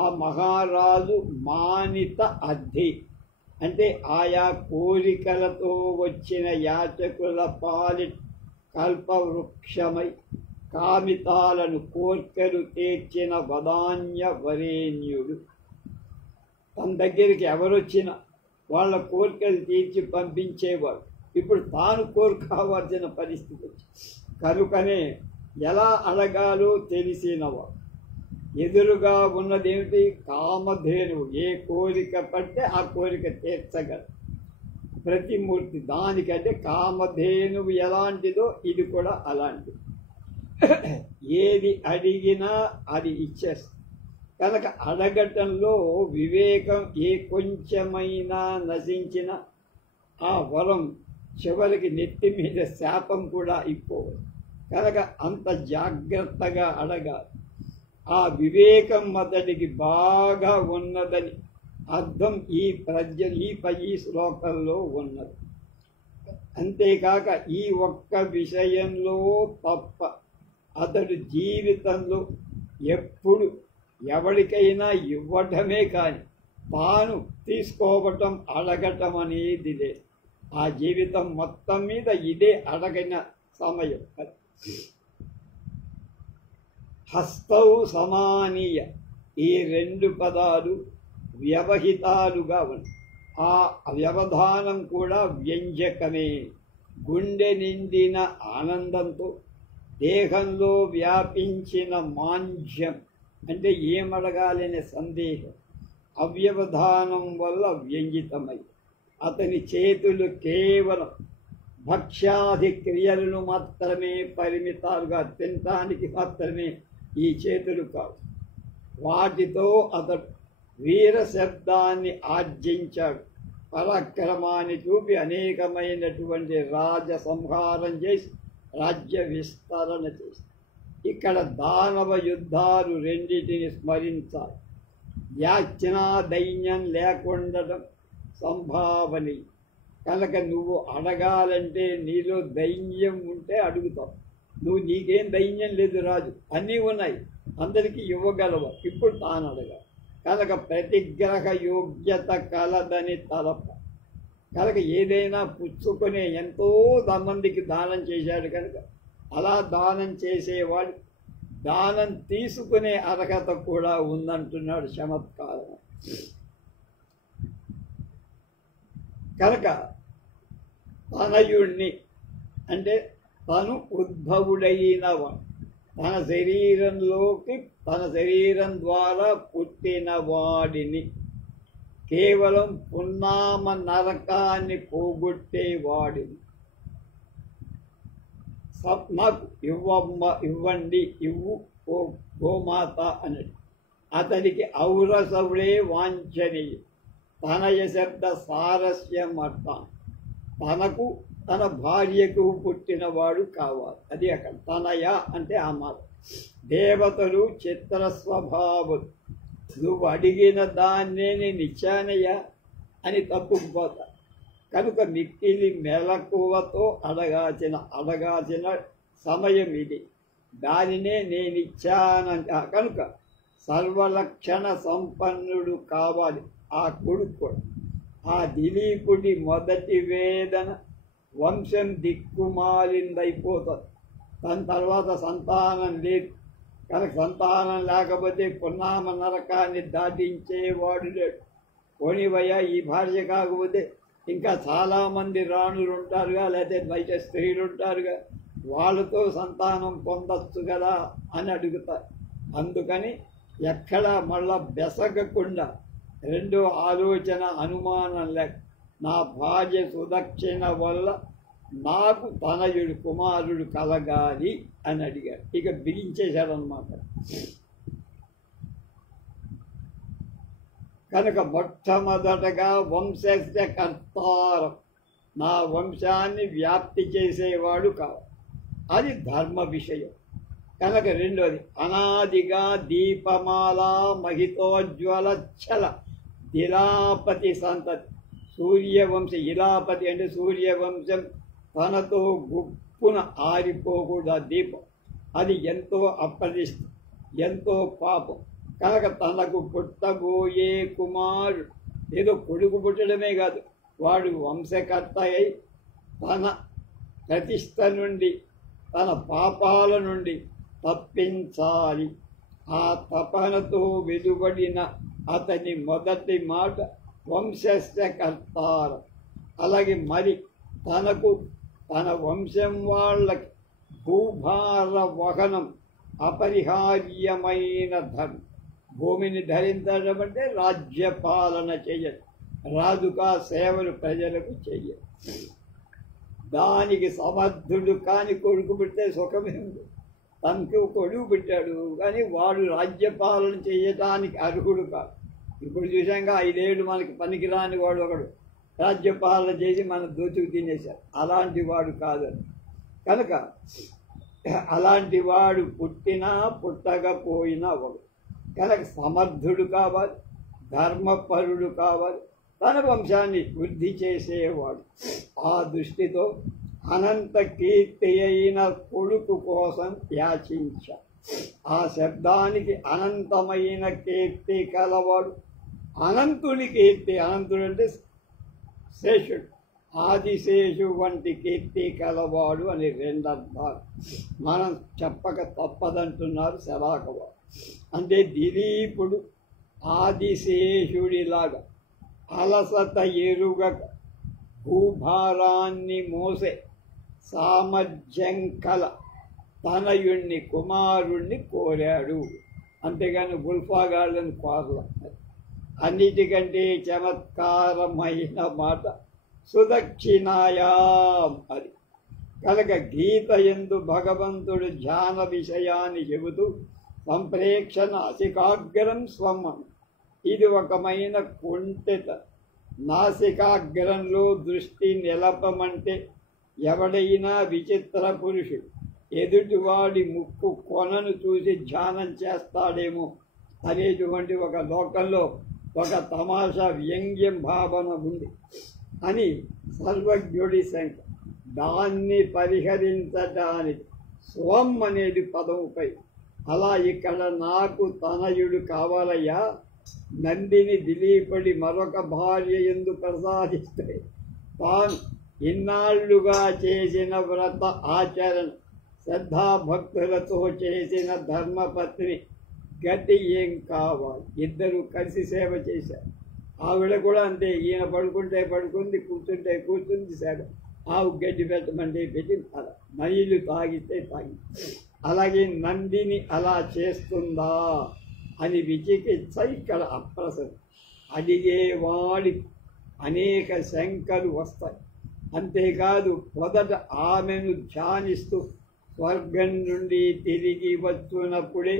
ఆ మహారాజు మానిత అద్ధి అంటే ఆయా కోరికలతో వచ్చిన యాచకుల పాలి కల్పవృక్షమై కామితాలను కోర్కెలు తీర్చిన వదాన్య వరేణ్యుడు. తన దగ్గరికి ఎవరొచ్చినా వాళ్ళ కోరికలు తీర్చి పంపించేవాడు. ఇప్పుడు తాను కోరుకోవాల్సిన పరిస్థితి వచ్చింది కనుకనే ఎలా అడగాలో తెలిసినవాడు. ఎదురుగా ఉన్నదేమిటి? కామధేనువు. ఏ కోరిక పడితే ఆ కోరిక తీర్చగలడు ప్రతిమూర్తి. దానికంటే కామధేనువు ఎలాంటిదో ఇది కూడా అలాంటిది. ఏది అడిగినా అది ఇచ్చేస్తుంది. కనుక అడగటంలో వివేకం ఏ కొంచెమైనా నశించిన ఆ వరం చివరికి నెత్తి మీద శాపం కూడా అయిపోవాలి. కనుక అంత జాగ్రత్తగా అడగాలి. ఆ వివేకం అతడికి బాగా ఉన్నదని అర్థం ఈ శ్లోకంలో ఉన్నది. అంతేకాక ఈ ఒక్క విషయంలో తప్ప అతడు జీవితంలో ఎప్పుడు ఎవరికైనా ఇవ్వటమే కానీ తాను తీసుకోవటం అడగటం అనేది లేదు. ఆ జీవితం మొత్తం మీద ఇదే అడగిన సమయం. హస్తౌ సమానీయ ఈ 2 పదాలు వ్యవహితాలుగా ఉన్నాయి. ఆ వ్యవధానం కూడా వ్యంజకమే. గుండె నిండిన ఆనందంతో దేహంలో వ్యాపించిన మాంజ్యం అంటే ఏమడగాలనే సందేహం అవ్యవధానం వల్ల వ్యంజితమై అతని చేతులు కేవలం భక్ష్యాది క్రియలను మాత్రమే పరిమితాలుగా తినటానికి మాత్రమే ఈ చేతులు కావు. వాటితో అతడు వీర శబ్దాన్ని ఆర్జించాడు. పరాక్రమాన్ని చూపి అనేకమైనటువంటి రాజ సంహారం చేసి రాజ్య విస్తరణ చేసి ఇక్కడ దానవ యుద్ధాలు రెండింటిని స్మరించాలి. యాచనా దైన్యం లేకుండటం సంభావని. కనుక నువ్వు అడగాలంటే నీలో దైన్యం ఉంటే అడుగుతావు. నీకేం దైన్యం లేదు రాజు, అన్నీ ఉన్నాయి, అందరికీ ఇవ్వగలవు. ఇప్పుడు తాను అడగాలి. కనుక ప్రతిగ్రహ యోగ్యత కలదని తలప. కనుక ఏదైనా పుచ్చుకునే ఎంతో మందికి దానం చేశాడు కనుక అలా దానం చేసేవాడు దానం తీసుకునే అర్హత కూడా ఉందంటున్నాడు చమత్కారం. కనుక తనయుణ్ణి అంటే తను ఉద్భవుడైనవాడు, తన శరీరంలోకి తన శరీరం ద్వారా పుట్టిన వాడిని, కేవలం పున్నామ నరకాన్ని పోగొట్టేవాడిని, నాకు ఇవ్వండి ఇవ్వు ఓ గోమాత అన్నది. అతనికి ఔరసవుడే వాంఛనీయం. తనయ శబ్ద సారస్యం అర్థం. తనకు తన భార్యకు పుట్టినవాడు కావాలి. అది అక్కడ తనయ అంటే ఆ మాట. దేవతలు చిత్ర స్వభావులు, నువ్వు అడిగిన దాన్నే నేను ఇచ్చానయ్యా అని తప్పుకుపోతా. కనుక మిక్కిలి మెలకువతో అడగాల్సిన సమయం ఇది, దానినే నేను ఇచ్చానంట. కనుక సర్వలక్షణ సంపన్నుడు కావాలి ఆ కొడుకు. ఆ దిలీపుడి మొదటి వేదన వంశం దిక్కుమాలిందైపోతుంది. దాని తర్వాత సంతానం లేదు. కనుక సంతానం లేకపోతే పున్నామ నరకాన్ని దాటించేవాడు లేడు. పోనివయ్యా, ఈ భార్య కాకపోతే ఇంకా చాలామంది రాణులు ఉంటారుగా, లేకపోతే బయట స్త్రీలు ఉంటారుగా, వాళ్ళతో సంతానం పొందొచ్చు కదా అని అడుగుతారు. అందుకని ఎక్కడా మళ్ళా బెసగకుండా రెండో ఆలోచన అనుమానం లేక నా భార్య సుదక్షిణ వల్ల నాకు తనయుడు కుమారుడు కలగాలి అని అడిగాడు. ఇక బిగించేశాడనమాట. కనుక మొట్టమొదటగా వంశస్య కర్తారం, నా వంశాన్ని వ్యాప్తి చేసేవాడు కావాలి. అది ధర్మ విషయం. కనుక రెండోది అనాదిగా దీపమాల మహితోజ్వల ఛల ఇలాపతి సంతతి, సూర్యవంశ ఇలాపతి అంటే సూర్యవంశం తనతో గుప్పున ఆరిపోకూడదు. ఆ దీపం అది ఎంతో అప్రతిష్ట, ఎంతో పాపం. కనుక తనకు పుట్టబోయే కుమారుడు ఏదో కొడుకు పుట్టడమే కాదు, వాడు వంశకర్త అయి తన ప్రతిష్ట నుండి తన పాపాల నుండి తప్పించాలి. ఆ తపనతో వెలువడిన అతని మొదటి మాట వంశస్య కర్తార. అలాగే మరి తనకు తన వంశం వాళ్ళకి భూభార వహనం అపరిహార్యమైన ధర్మం. భూమిని ధరించడం అంటే రాజ్యపాలన చెయ్యదు, రాజుగా సేవలు ప్రజలకు చెయ్యదు. దానికి సమర్థుడు కాని కొడుకు పుడితే సుఖమే ఉంది. తనకు కొడుకు పుట్టాడు కానీ వాడు రాజ్యపాలన చేయటానికి అర్హుడు కాదు. ఇప్పుడు చూసాక 5 ఏళ్ళు మనకి పనికిరాని వాడు ఒకడు రాజ్యపాలన చేసి మన దోచుకు తినేశారు. అలాంటి వాడు కాదని. కనుక అలాంటి వాడు పుట్టినా పుట్టకపోయినా ఒకడు. కనుక సమర్థుడు కావాలి, ధర్మపరుడు కావాలి, తన వంశాన్ని వృద్ధి చేసేవాడు. ఆ దృష్టితో అనంత కీర్తి అయిన కొడుకు కోసం యాచించ. ఆ శబ్దానికి అనంతమైన కీర్తి కలవాడు, అనంతుని కీర్తి. అనంతుడు అంటే శేషుడు, ఆదిశేషు వంటి కీర్తి కలవాడు అని 2 అర్థాలు. మనం చెప్పక తప్పదంటున్నారు శలాకవాడు. అంటే దిలీపుడు ఆదిశేషుడిలాగా అలసత ఎరుగక భూభారాన్ని మోసే సామర్థ్యం కల తనయుణ్ణి కుమారుణ్ణి కోరాడు. అంతేగాని గుల్ఫా గార్డెన్ కోరల. అన్నిటికంటే చమత్కారమైన మాట సుదక్షిణాయాం అది. కనుక గీత యందు భగవంతుడు ధ్యాన విషయాన్ని చెబుతూ సంప్రేక్షణ అసికాగ్రం స్వమ్మం. ఇది ఒకమైన కుంఠిత. నాసికాగ్రంలో దృష్టి నిలపమంటే ఎవడైనా విచిత్ర పురుషుడు ఎదుటివాడి ముక్కు కొనను చూసి ధ్యానం చేస్తాడేమో అనేటువంటి ఒక లోకంలో ఒక తమాషా వ్యంగ్యం భావన ఉంది అని సర్వజ్ఞుడి శంక. దాన్ని పరిహరించడానికి స్వం అనేది పదముపై. అలా ఇక్కడ నాకు తనయుడు కావాలయ్యా, నందిని దిలీపుడి మరొక భార్య యందు ప్రసాదిస్తే తాను ఇన్నాళ్లుగా చేసిన వ్రత ఆచరణ శ్రద్ధాభక్తులతో చేసిన ధర్మపత్ని గతి ఏం కావాలి. ఇద్దరు కలిసి సేవ చేశారు. ఆవిడ కూడా అంతే. ఈయన పడుకుంటే పడుకుంది, కూర్చుంటే కూర్చుంది, సేవ. ఆవు గడ్డి పెట్టమంటే పెట్టి అలా, నీళ్ళు తాగితే తాగి. అలాగే నందిని అలా చేస్తుందా అని విచికిత్స ఇక్కడ అప్రసరం. అడిగేవాడి అనేక శంకలు వస్తాయి. అంతేకాదు మొదట ఆమెను ధ్యానిస్తూ స్వర్గం నుండి తిరిగి వచ్చినప్పుడే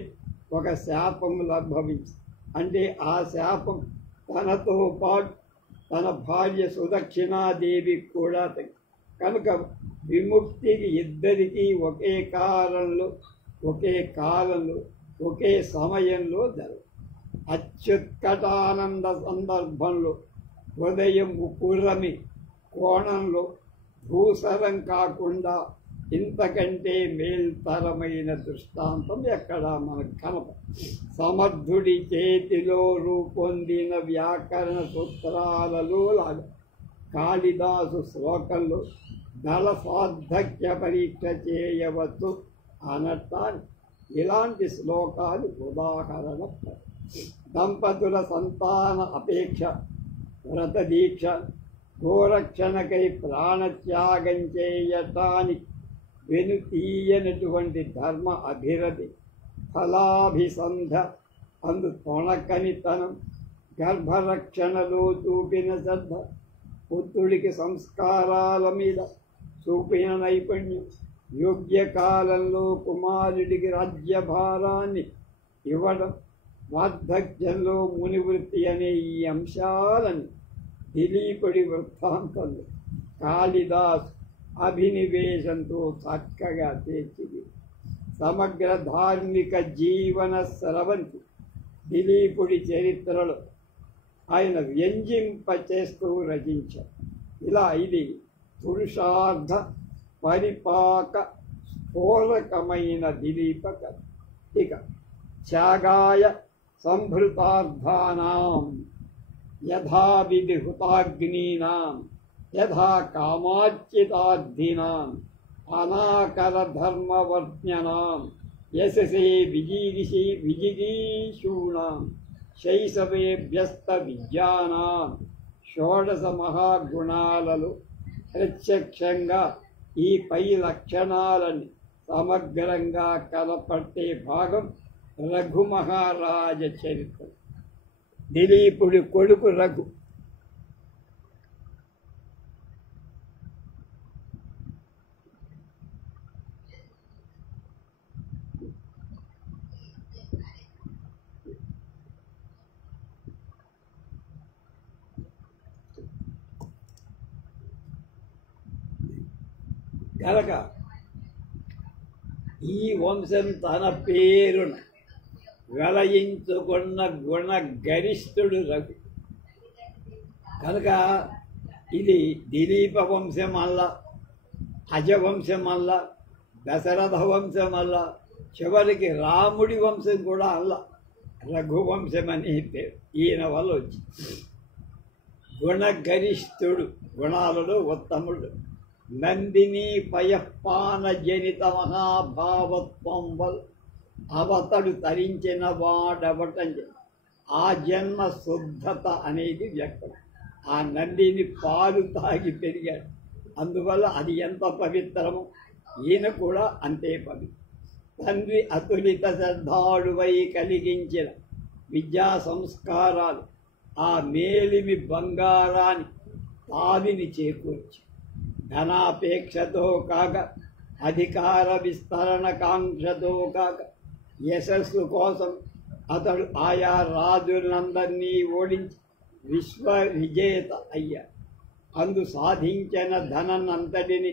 ఒక శాపం లభవించి, అంటే ఆ శాపం తనతో పాటు తన భార్య సుదక్షిణాదేవి కూడా కనుక విముక్తికి ఇద్దరికీ ఒకే కాలంలో ఒకే సమయంలో జరుగు. అత్యుత్కటానంద సందర్భంలో హృదయం పురమి కోణంలో భూసరం కాకుండా ఇంతకంటే మేల్తరమైన దృష్టాంతం ఎక్కడా మనకు కనప. సమర్థుడి చేతిలో రూపొందిన వ్యాకరణ సూత్రాలలో లాగా కాళిదాసు శ్లోకంలో దళ సార్థక్య పరీక్ష చేయవచ్చు అనటాన్ని ఇలాంటి శ్లోకాలు ఉదాహరణ. దంపతుల సంతాన అపేక్ష, వ్రత దీక్ష, గోరక్షణకై ప్రాణత్యాగం చేయటానికి వెనుతీయనటువంటి ధర్మ అభిరతి, ఫలాభిసంధ అందు తొణకనితనం, గర్భరక్షణలో చూపిన శ్రద్ధ, పుత్రుడికి సంస్కారాల మీద చూపిన నైపుణ్యం, యోగ్య కాలంలో కుమారుడికి రాజ్యభారాన్ని ఇవ్వడం, వార్ధక్యంలో మునివృత్తి అనే ఈ అంశాలను దిలీపుడి వృత్తాంతంలో కాళిదాసు అభినివేశంతో చక్కగా తీర్చిది. సమగ్ర ధార్మిక జీవన స్రవంతి దిలీపుడి చరిత్రలో ఆయన వ్యంజింపచేస్తూ రచించారు. ఇలా ఇది పురుషార్థ పరిపాక స్ఫోరకమైన దిలీప కథ. ఇక త్యాగాయ సంభృతార్థానాం యథావిధి హుతాగ్నీనాం యథా కామార్చితార్థినాం అనాకర ధర్మవర్జ్ఞనాం యశసే విజిగీషూణాం శైశవే వ్యస్త విద్యానాం షోడశ మహాగుణాలలో ప్రత్యక్షంగా ఈ పై లక్షణాలని సమగ్రంగా కనపట్టే భాగం రఘు మహారాజ చరిత్ర. దిలీపుడి కొడుకు రఘు కనుక ఈ వంశం తన పేరున వెలయించుకున్న గుణ గరిష్ఠుడు రఘు. కనుక ఇది దిలీప వంశం అల్ల, అజవంశం అల్ల, దశరథ వంశం అల్ల, చివరికి రాముడి వంశం కూడా అల్ల, రఘువంశం అని పేరు ఈయన వల్ల వచ్చి. గుణగరిష్ఠుడు, గుణాలలో ఉత్తముడు. నందిని పయఃపాన జనిత మహాభావత్వం వల్ అవతడు తరించిన వాడవటం. ఆ జన్మ శుద్ధత అనేది వ్యక్తం. ఆ నందిని పాలు తాగి పెరిగాడు, అందువల్ల అది ఎంత పవిత్రమో ఈయన కూడా అంతే పవిత్రం. తండ్రి అతులిత శ్రద్ధాళువై కలిగించిన విద్యా సంస్కారాలు ఆ మేలిమి బంగారాన్ని తావిని చేకూర్చి, ధనాపేక్షతో కాక, అధికార విస్తరణ కాంక్షతో కాక, యశస్సు కోసం అతడు ఆయా రాజులందరినీ ఓడించి విశ్వ విజేత అయ్యాడు. అందు సాధించిన ధననంతటిని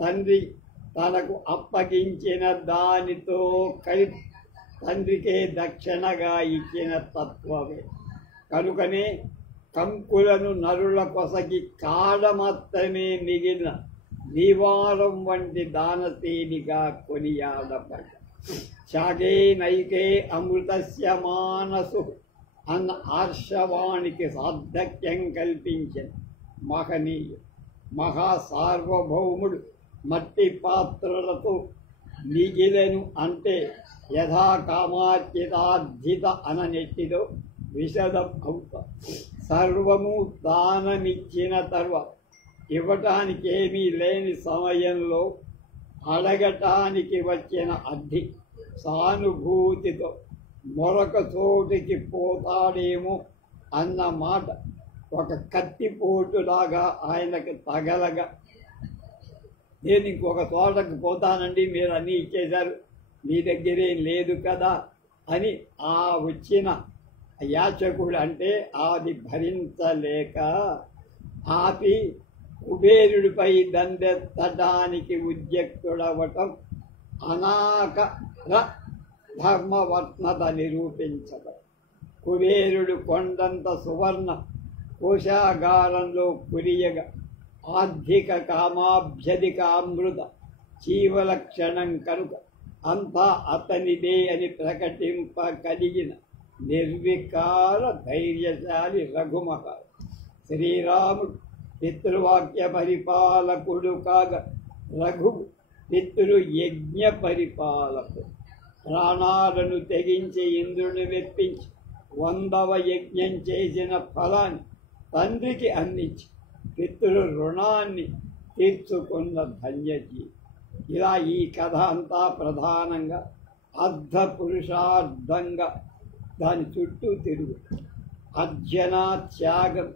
తండ్రి తనకు అప్పగించిన దానితో కలిపి తండ్రికే దక్షిణగా ఇచ్చిన తత్వమే. కనుకనే కంకులను నరుల కొసకి కాడ మాత్రమే మిగిలిన నివారం వంటి దానశీలిగా కొనియాడబడ్డ. త్యాగే నైకే అమృతస్య మానసు అన్న ఆర్షవాణికి సార్థక్యం కల్పించిన మహనీయుడు, మహాసార్వభౌముడు మట్టి పాత్రలతో మిగిలను అంటే యథా కామార్చితార్థిత అననెట్టిదో విశదం అవుతా. సర్వము దానమిచ్చిన తర్వాత ఇవ్వటానికి ఏమీ లేని సమయంలో అడగటానికి వచ్చిన అర్థి సానుభూతితో మరొక చోటికి పోతాడేమో అన్న మాట ఒక కత్తిపోటులాగా ఆయనకు తగలగా, నేను ఇంకొక చోటకు పోతానండి, మీరు అన్నీ ఇచ్చేశారు, మీ దగ్గరేం లేదు కదా అని ఆ వచ్చిన యాచకుడు అంటే అది భరించలేక ఆపి కుబేరుడిపై దండెత్తడానికి ఉద్యక్తుడవటం అనాకర ధర్మవర్త్నత నిరూపించడం. కుబేరుడు కొండంత సువర్ణ కోశాగారంలో కురియగా ఆర్థిక కామాభ్యధిక అమృత జీవలక్షణం కనుక అంతా అతనిదే అని ప్రకటింపగలిగిన నిర్వికార ధైర్యశాలి రఘుమహారాజు. శ్రీరాముడు పితృవాక్య పరిపాలకుడు కాగా రఘువు పితృయజ్ఞ పరిపాలకుడు. ప్రాణాలను తెగించి ఇంద్రుని మెప్పించి 100వ యజ్ఞం చేసిన ఫలాన్ని తండ్రికి అందించి పితృ రుణాన్ని తీర్చుకున్న ధన్యజీ. ఇలా ఈ కథ అంతా ప్రధానంగా అర్ధ పురుషార్థంగా దాని చుట్టూ తిరుగు. అర్జన త్యాగం,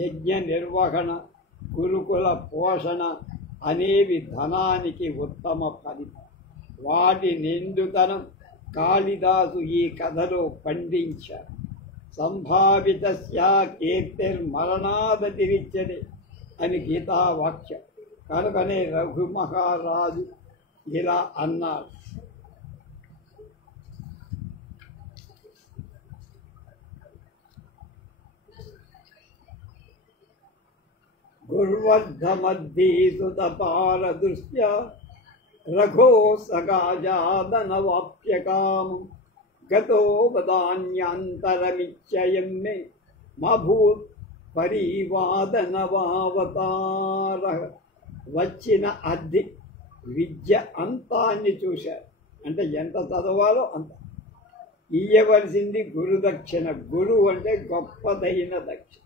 యజ్ఞ నిర్వహణ, గురుకుల పోషణ అనేవి ధనానికి ఉత్తమ ఫలితం. వాటి నిండుతనం కాళిదాసు ఈ కథలో పండించారు. సంభావితస్య కీర్తిర్మరణాదతిరిచ్యతే అని గీతావాక్యం. కనుకనే రఘు మహారాజు ఇలా అన్నారు. గుర్వర్ధమద్దీసుతపాల దృష్ట్యా రఘో సగాజాదనవాప్యకామం గతో వదాన్యాంతరమిచ్చయం మే మభూత్ పరివాదనవావతార. వచ్చిన అద్దె విద్య అంతాన్ని చూశారు. అంటే ఎంత చదవాలో అంత. ఇయ్యవలసింది గురుదక్షిణ. గురువు అంటే గొప్పదైన దక్షిణ.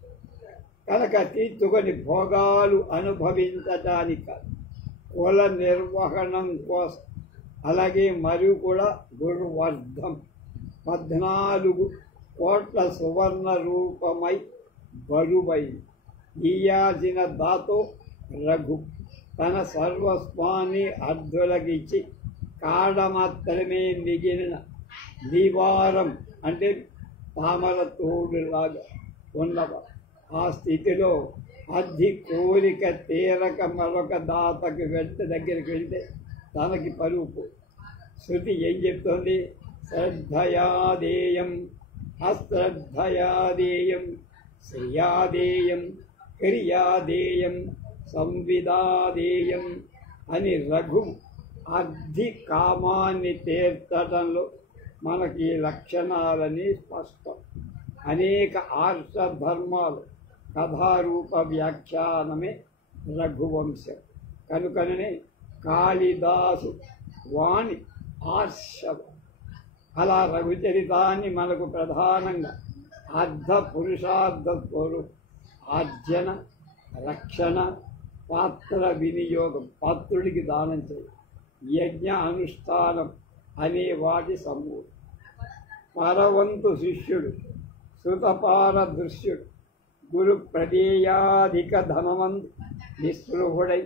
కనుక తీర్చుకొని భోగాలు అనుభవించటానికి కాదు, కుల నిర్వహణం కోసం. అలాగే మరియు కూడా గురువర్ధం 14 కోట్ల సువర్ణ రూపమై బరువై ఇయ్యాల్సిన దాతో రఘు తన సర్వస్వాన్ని అర్ధులకిచ్చి కాడ మాత్రమే మిగిలిన నివారం అంటే తామర తోడులాగా ఉన్నవా. ఆ స్థితిలో అద్దె కోరిక తీరక మరొక దాతకు దగ్గరికి వెళ్తే తనకి పరుపు. శృతి ఏం చెప్తోంది? శ్రద్ధయాదేయం అశ్రద్ధయాదేయం శ్రియాదేయం క్రియాదేయం సంవిదాదేయం అని రఘు అద్దె కామాన్ని తీర్చడంలో మనకి ఈ లక్షణాలని స్పష్టం. అనేక ఆర్ష ధర్మాలు కథారూప వ్యాఖ్యానమే రఘువంశం. కనుకనే కాళిదాసు వాణి ఆర్షవం. అలా రఘుచరితాన్ని మనకు ప్రధానంగా అర్ధ పురుషార్థ స్వరూపం. ఆర్జన, రక్షణ, పాత్ర వినియోగం, పాత్రుడికి దానం చేయ, యజ్ఞ అనుష్ఠానం అనే వాటి సమూహం. పరవంతు శిష్యుడు, శృతపార దృశ్యుడు, గురు ప్రదేయాధిక ధనవంతు నిస్పృహుడై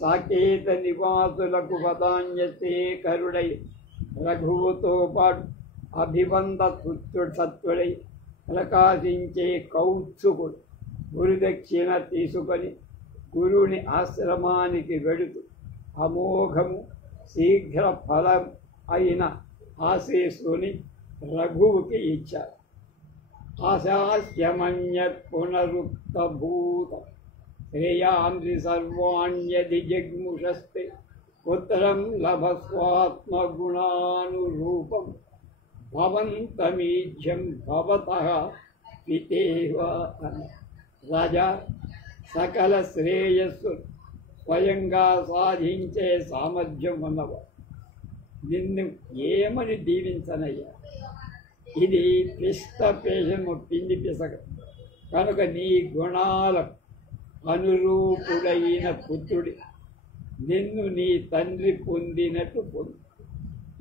సాకేత నివాసులకు వదాన్యశేఖరుడై రఘువుతో పాటు అభివంద సత్తుడై ప్రకాశించే కౌత్సుకుడు గురుదక్షిణ తీసుకొని గురువుని ఆశ్రమానికి వెడుతూ అమోఘము శీఘ్ర ఫలం అయిన ఆశీస్సుని రఘువుకి ఇచ్చారు. ఆశాస్యమన్యత్ పునరుక్తభూత శ్రేయాంసి సర్వాణ్యది జగ్ముషస్తే పుత్రం లభస్వాత్మగుణానురూపం భవంతమీజ్యం భవతః పితేవ. రాజా, సకల శ్రేయస్సు స్వయంగా సాధించే సామర్థ్యం ఉన్నవా, నిన్ను ఏమని దీవించనయ్యా. ఇది పిష్ట పేషము, పిండి పిసక. కనుక నీ గుణాలకు అనురూపుడైన పుత్రుడి నిన్ను నీ తండ్రి పొందినట్టు పొందు.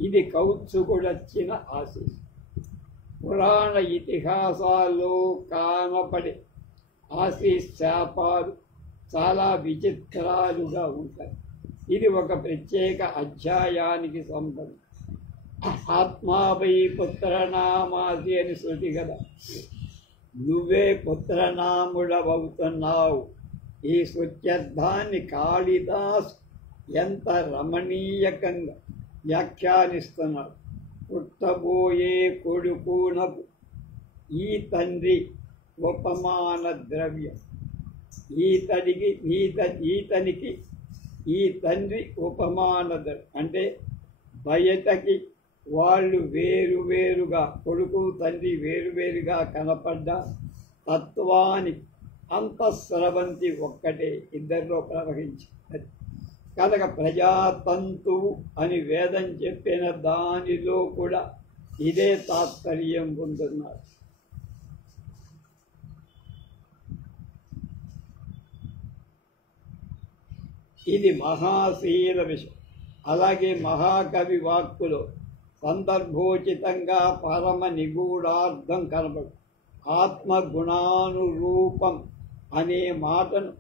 ఇది కౌత్సుకుడొచ్చిన ఆశీస్సు. పురాణ ఇతిహాసాల్లో కానపడే ఆశీస్శాపాలు చాలా విచిత్రాలుగా ఉంటాయి. ఇది ఒక ప్రత్యేక అధ్యాయానికి సంబంధం. ఆత్మాపై పుత్రనామాసి అని శృతి కదా. నువ్వే పుత్రనాముడవవుతున్నావు. ఈ శృత్యర్థాన్ని కాళిదాస్ ఎంత రమణీయకంగా వ్యాఖ్యానిస్తున్నాడు. పుట్టబోయే కొడుకునకు ఈ తండ్రి ఉపమాన ద్రవ్యం, ఈతనికి ఈ తండ్రి ఉపమాన ద్రవ్యం అంటే బయటకి వాళ్ళు వేరువేరుగా, కొడుకు తండ్రి వేరువేరుగా కనపడ్డ తత్వానికి అంతఃస్రవంతి ఒక్కటే, ఇద్దరిలో ప్రవహించింది కనుక ప్రజాతంతువు అని వేదం చెప్పిన దానిలో కూడా ఇదే తాత్పర్యం పొందుతున్నారు. ఇది మహాశీల విషయం. అలాగే మహాకవి వాక్కులో సందర్భోచితంగా పరమ నిగూఢార్థం కనబడు. ఆత్మగుణానురూపం అనే మాటను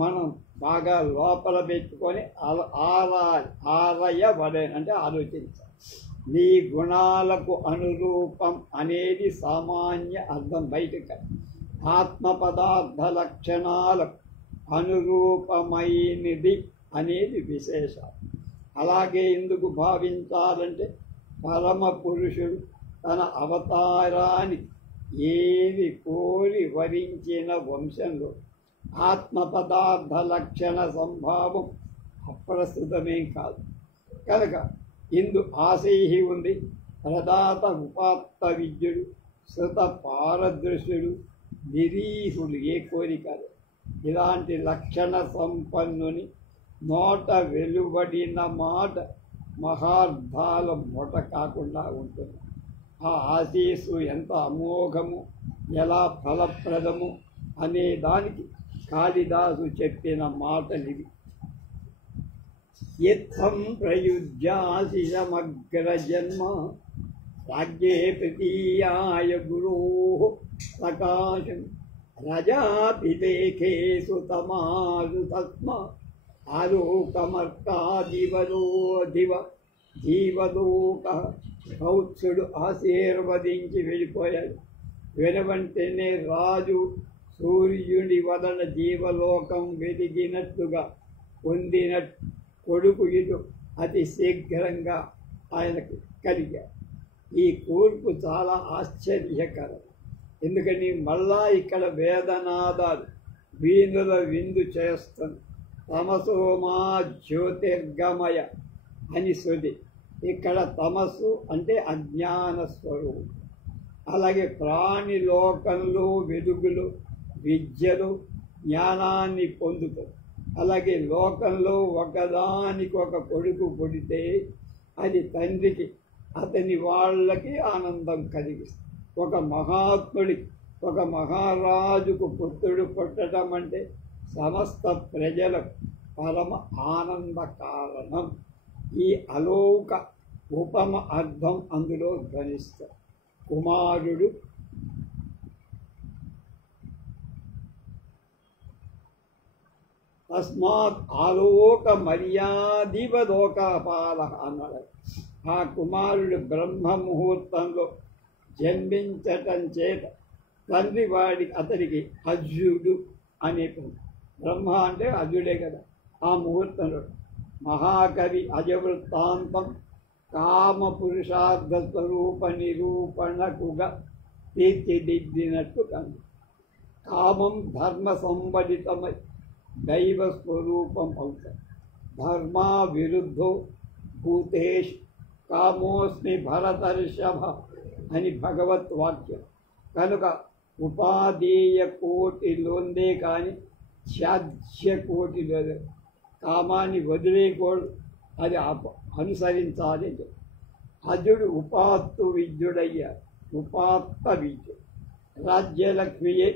మనం బాగా లోపల పెట్టుకొని ఆరయబడే అంటే ఆలోచించాలి. నీ గుణాలకు అనురూపం అనేది సామాన్య అర్థం, బయటకు. ఆత్మ పదార్థ లక్షణాలకు అనురూపమైనది అనేది విశేషం. అలాగే ఎందుకు భావించాలంటే పరమ పురుషుడు తన అవతారాన్ని ఏది కోరి వరించిన వంశంలో ఆత్మ పదార్థ లక్షణ సంభావం అప్రస్తుతమేం కాదు. కనుక ఇందు ఆశేహి ఉంది. ప్రదాత ఉపాత్త విద్యుడు, శృత పారదృశ్యుడు, నిరీహుడు, ఏ కోరికలు. ఇలాంటి లక్షణ సంపన్నుని నోట వెలువడిన మాట మహార్థాల మూట కాకుండా ఉంటుంది. ఆ ఆశీస్సు ఎంత అమోఘము, ఎలా ఫలప్రదము అనే దానికి కాళిదాసు చెప్పిన మాటలివి. ఇత్థం ప్రయుజ్యాసి సమగ్ర జన్మ రాజ్యే ప్రతీయాయ గురో సకాశం రజాపి లేఖేసు తమాసు తస్మ ఆలోకమర్కాదివదో దివ జీవదోక. కౌత్సుడు ఆశీర్వదించి వెళ్ళిపోయాడు. వెనువెంటనే రాజు సూర్యుడి వలన జీవలోకం వెలిగినట్టుగా పొందినట్టు కొడుకు ఇటు అతి శీఘ్రంగా ఆయనకు కలిగాడు. ఈ కూర్పు చాలా ఆశ్చర్యకరం. ఎందుకని మళ్ళా ఇక్కడ వేదనాదాలు వీణుల విందు చేస్తుంది. తమసోమా జ్యోతిర్గమయ అని శృతి. ఇక్కడ తమస్సు అంటే అజ్ఞాన స్వరూపం. అలాగే ప్రాణి లోకంలో వెలుగులు, విద్యలు, జ్ఞానాన్ని పొందుతారు. అలాగే లోకంలో ఒకదానికొక కొడుకు పుడితే అది తండ్రికి, అతని వాళ్ళకి ఆనందం కలిగిస్తుంది. ఒక మహాత్ముడికి, ఒక మహారాజుకు పుత్రుడు పుట్టడం అంటే సమస్త ప్రజలకు పరమ ఆనంద కారణం. ఈ అలౌక ఉపమ అర్థం అందులో ధ్వనిస్తారు. కుమారుడు తస్మాత్ ఆలోక మర్యాదివలోకపాల అన్నాడు. ఆ కుమారుడు బ్రహ్మ ముహూర్తంలో జన్మించటం చేత తండ్రి అతనికి అజ్యుడు అనే బ్రహ్మ అంటే అజ్యుడే కదా. ఆ ముహూర్తంలో మహాకవి అజవృత్తాంతం కామ పురుషార్థ స్వరూప నిరూపణకుగా తీర్చిదిద్దినట్టు కను. కామం ధర్మ సంబడితమై దైవ స్వరూపం అవుతాయి. ధర్మా విరుద్ధో భూతేష్ కామోస్మి భరతర్షభ అని భగవత్ వాక్యం. కనుక ఉపాధేయ కోటిలోందే కానీ త్యాజ్య కోటిలో కామాన్ని వదిలేయకూడదు, అది అనుసరించాలి. అజుడు ఉపాత్తు విద్యుడయ్యాడు. ఉపాత్త విద్యుడు రాజ్యలక్ష్మియే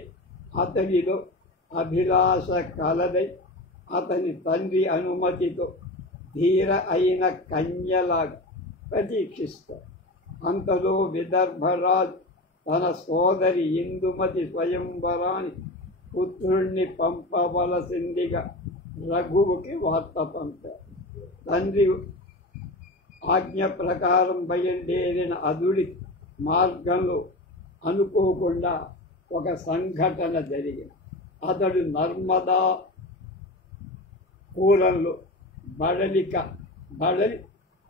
అతనిలో అభిలాష కలదై అతని తండ్రి అనుమతితో ధీర అయిన కన్యలాగా ప్రతీక్షిస్తాడు. అంతలో విదర్భరాజు తన సోదరి ఇందుమతి స్వయంవరాన్ని పుత్రుణ్ణి పంపవలసిందిగా రఘువుకి వార్త పంపారు. తండ్రి ఆజ్ఞ ప్రకారం బయలుదేరిన అదుడి మార్గంలో అనుకోకుండా ఒక సంఘటన జరిగింది. అతడు నర్మదా కూలంలో బడలి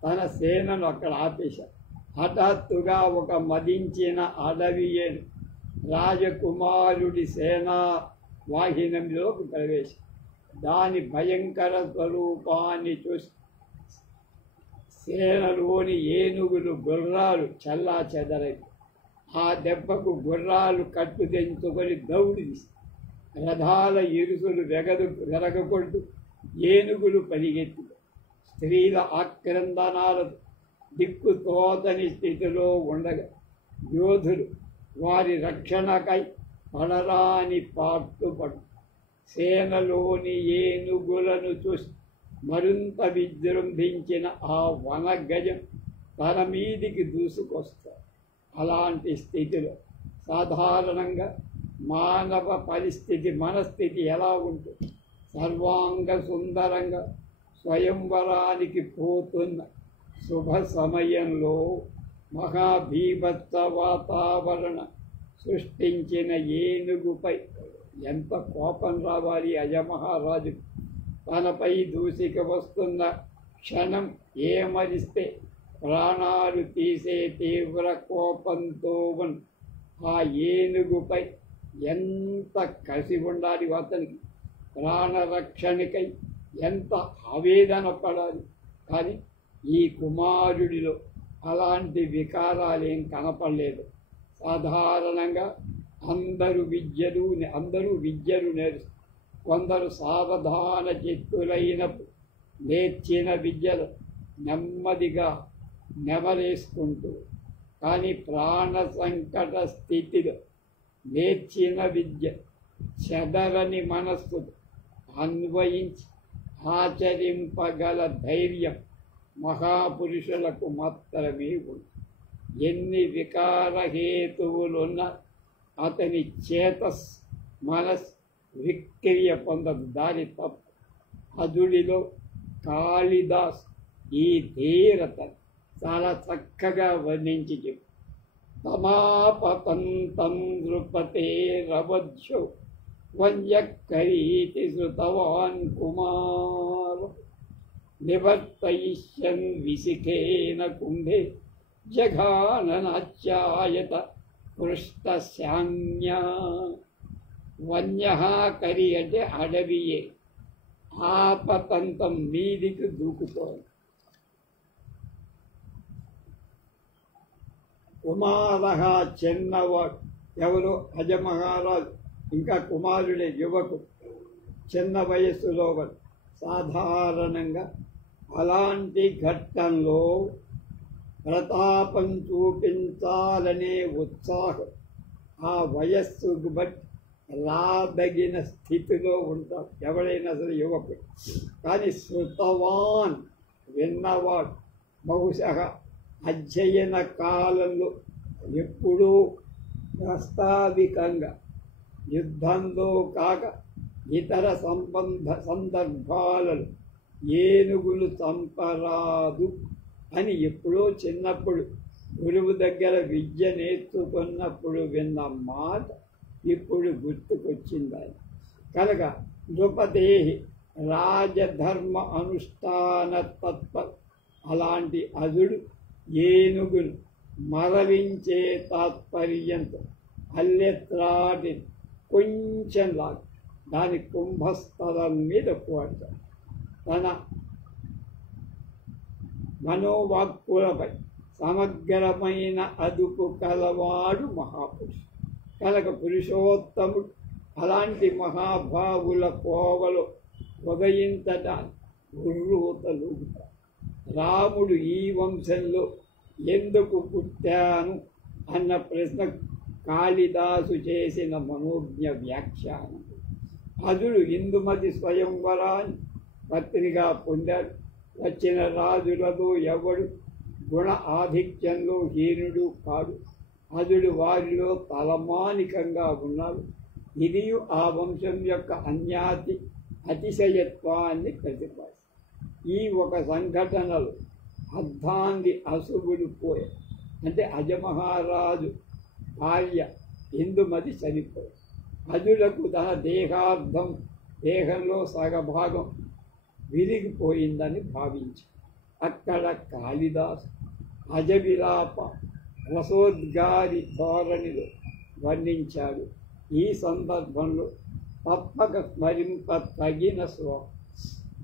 తన సేనను అక్కడ ఆపేశాడు. హఠాత్తుగా ఒక మదించిన అడవి ఏను రాజకుమారుడి సేనా వాహినంలోకి ప్రవేశం. దాని భయంకర స్వరూపాన్ని చూసి సేనలోని ఏనుగులు గుర్రాలు చల్లా చెదరై ఆ దెబ్బకు గుర్రాలు కట్టు తెంచుకొని దౌడి రథాల ఇరుసులు వెరగకొట్టు ఏనుగులు పరిగెత్తి స్త్రీల ఆక్రందనాలతో దిక్కు తోతని స్థితిలో ఉండగా యోధులు వారి రక్షణకై పడరాని పాటుపడు సేనలోని ఏనుగులను చూసి మరింత విజృంభించిన ఆ వనగజం తన మీదికి దూసుకొస్తారు. అలాంటి స్థితిలో సాధారణంగా మానవ మనస్థితి ఎలా ఉంటుంది? సర్వాంగ సుందరంగా స్వయంవరానికి పోతున్న శుభ సమయంలో మహాభీభత్స వాతావరణ సృష్టించిన ఏనుగుపై ఎంత కోపం రావాలి అజమహారాజు. తనపై దూసిక వస్తున్న క్షణం ఏమరిస్తే ప్రాణాలు తీసే తీవ్ర కోపంతో ఆ ఏనుగుపై ఎంత కసి ఉండాలి, అతనికి ప్రాణరక్షణకై ఎంత ఆవేదన పడాలి. కానీ ఈ కుమారుడిలో అలాంటి వికారాలేం కనపడలేదు. సాధారణంగా అందరూ విద్యలు నేర్చుకు కొందరు సావధాన చిత్తులైనప్పుడు నేర్చిన విద్యలు నెమ్మదిగా నెమరేసుకుంటూ, కానీ ప్రాణ సంకట స్థితిలో నేర్చిన విద్య చెదరని మనస్సు అన్వయించి ఆచరింపగల ధైర్యం మహాపురుషులకు మాత్రమే ఉంది. ఎన్ని వికారహేతువులున్నా అతని మనస్ విక్రియ పొందదు, దారి తప్ప. అదుడిలో కాళిదాస్ ఈ ధీరత చాలా చక్కగా వర్ణించి చెప్పు. తమాపతంతం నృపతేరవధ్యో వన్యకరీతి శృతవాన్ కుమార నివర్తయిష్యన్ విశిఖేన కుంభే జఘాననాచ్యాయత పృష్టశాన్యా. వన్యః కరి అంటే అడవియే, ఆపతంతం మీదికి దూకుతోంది. కుమారః చిన్నవాడు, ఎవరు? అజమహారాజు. ఇంకా కుమారుడే, యువకుడు, చిన్న వయస్సులో. సాధారణంగా అలాంటి ఘట్టంలో ప్రతాపం చూపించాలనే ఉత్సాహం ఆ వయస్సుకు బట్టి రాదగిన స్థితిలో ఉంటాడు ఎవడైనా సరే యువకుడు. కానీ శృతవాన్ విన్నవాడు, బహుశः అధ్యయన కాలంలో ఎప్పుడూ ప్రస్తావికంగా యుద్ధంలో కాక ఇతర సందర్భాలలో ఏనుగులు చంపరాదు అని ఎప్పుడో చిన్నప్పుడు గురువు దగ్గర విద్య నేర్చుకున్నప్పుడు విన్న మాట ఇప్పుడు గుర్తుకొచ్చింది. కనుక నృపదేహి రాజధర్మ అనుష్ఠాన తత్పర. అలాంటి అదుడు ఏనుగును మరలించే తాత్పర్యంతో అల్లెత్రాటి కొంచెం లాగా దాని కుంభస్థలం మీద పోతాడు. తన మనోవాక్కులపై సమగ్రమైన అదుపు కలవాడు మహాపురుషుడు. కనుక పురుషోత్తముడు అలాంటి మహాభావుల కోవలో ఉదయించటానికి గుర్రూతలూగుతాడు. రాముడు ఈ వంశంలో ఎందుకు పుట్టాను అన్న ప్రశ్న కాళిదాసు చేసిన మనోజ్ఞ వ్యాఖ్యానం. అదుడు ఇందుమతి స్వయంవరాన్ని పత్నిగా పొందాడు. వచ్చిన రాజులలో ఎవడు గుణ ఆధిక్యంలో హీనుడు కాడు. అదుడు వారిలో తలమానికంగా ఉన్నాడు. ఇది ఆ వంశం యొక్క అతిశయత్వాన్ని ప్రతిపాదిస్తుంది. ఈ ఒక సంఘటనలో అర్ధాంగి అశుభులు పోయే, అంటే అజమహారాజు భార్య ఇందుమతి చనిపోయి అజులకు తన దేహంలో సగభాగం విరిగిపోయిందని భావించి అక్కడ కాళిదాసు అజవిలాప రసోద్గారి ధోరణిలో వర్ణించాడు. ఈ సందర్భంలో తప్పక స్మరింప తగిన శ్లోకం.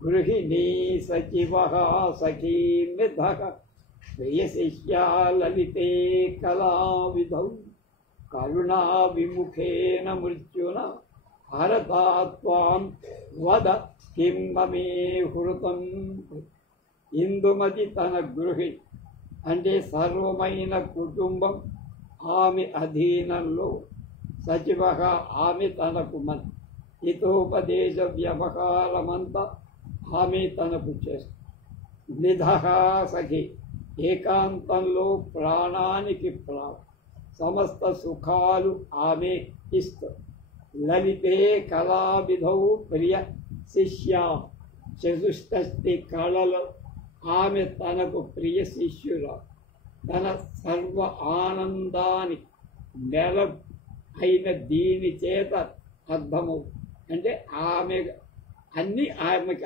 గృహిణీ సచివ సఖీమిధ ప్రియశిష్యా లలితే కళావిధౌ కరుణా విముఖేన మృత్యున హరతాత్వాం వద కిం మే హృతం. ఇందుమతి తన గృహిణి అంటే సర్వమైన కుటుంబం ఆమె అధీనంలో, సచివ ఆమె తనకు మంత్రి, హితోపదేశ వ్యవహారమంతా ఆమె తనకు చేస్తుంది. నిధ సఖి ఏకాంతంలో ప్రాణానికి ప్రాణం, సమస్త సుఖాలు ఆమె ఇస్తుంది. లలితే కళావిధౌ ప్రియ శిష్యా చతుష్టి కళలు ఆమె తనకు ప్రియ శిష్యురా. తన సర్వ ఆనందాన్ని నెల అయిన దీని చేత అర్థమవు, అంటే ఆమె అన్నీ ఆమెకి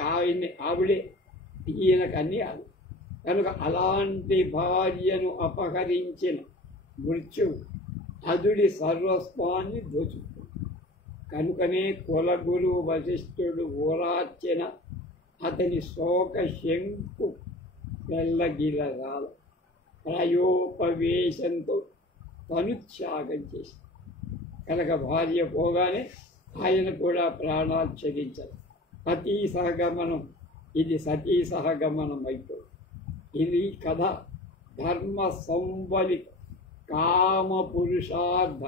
ఆవిడే, ఈయనకు అన్నీ ఆవిడ కనుక అలాంటి భార్యను అపహరించిన మృత్యువు అదుడి సర్వస్వాన్ని దోచుకుంది. కనుకనే కులగురు వశిష్ఠుడు ఓరార్చిన అతని శోక శంకు వెళ్ళగిలరాల ప్రాయోపవేశంతో తనుత్యాగం చేసి కనుక భార్య పోగానే ఆయన కూడా ప్రాణాలు త్యజించారు. సతీ సహగమనం, ఇది సతీ సహగమనం అయిపోయింది. ఇది కథ ధర్మ సంబలి కామ పురుషార్థ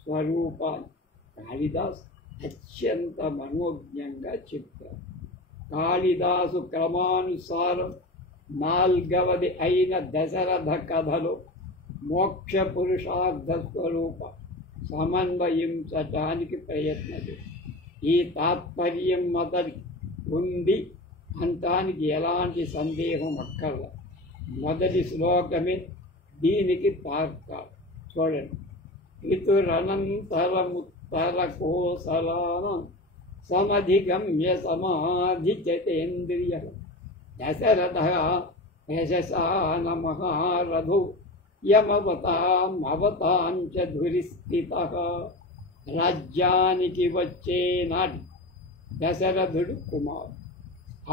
స్వరూపాన్ని కాళిదాసు అత్యంత మనోజ్ఞంగా చెప్పారు. కాళిదాసు క్రమానుసారం 4వది అయిన దశరథ కథలో మోక్ష పురుషార్థ స్వరూప సమన్వయించటానికి ప్రయత్నం. ఈ తాత్పర్యం మొదటి ఉంది అంటానికి ఎలాంటి సందేహం అక్కర్ల. మొదటి శ్లోకమే దీనికి తార్కాలు. చూడండి. పితురనంతరముత్తర కోసలానం సమధిగమ్య సమాధిచతేంద్రియ దశరథ యశసాన మహారథు యమవతాం చ ధురిస్థితః. రాజ్యానికి వచ్చే నాటి దశరథుడు కుమారు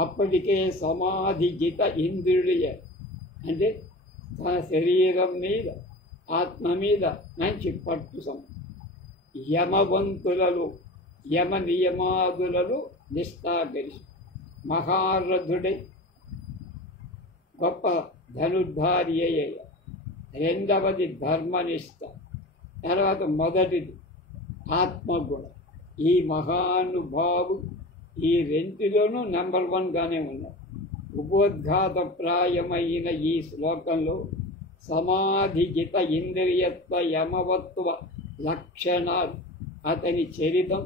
అప్పటికే సమాధిజిత ఇంద్రియ, అంటే తన శరీరం మీద ఆత్మ మీద మంచి పట్టు యమవంతులలో యమ నియమాదులలో నిష్ఠాగరిష్ఠ మహారథుడై గొప్ప ధనుర్ధారి అయ్యాయి. రెండవది ధర్మనిష్ట, తర్వాత మొదటిది ఆత్మగుణ. ఈ మహానుభావు ఈ రెంటిలోనూ నెంబర్ 1గానే ఉన్నారు. ఉపోద్ఘాతప్రాయమైన ఈ శ్లోకంలో సమాధిజిత ఇంద్రియత్వ యమవత్వ లక్షణాలు, అతని చరితం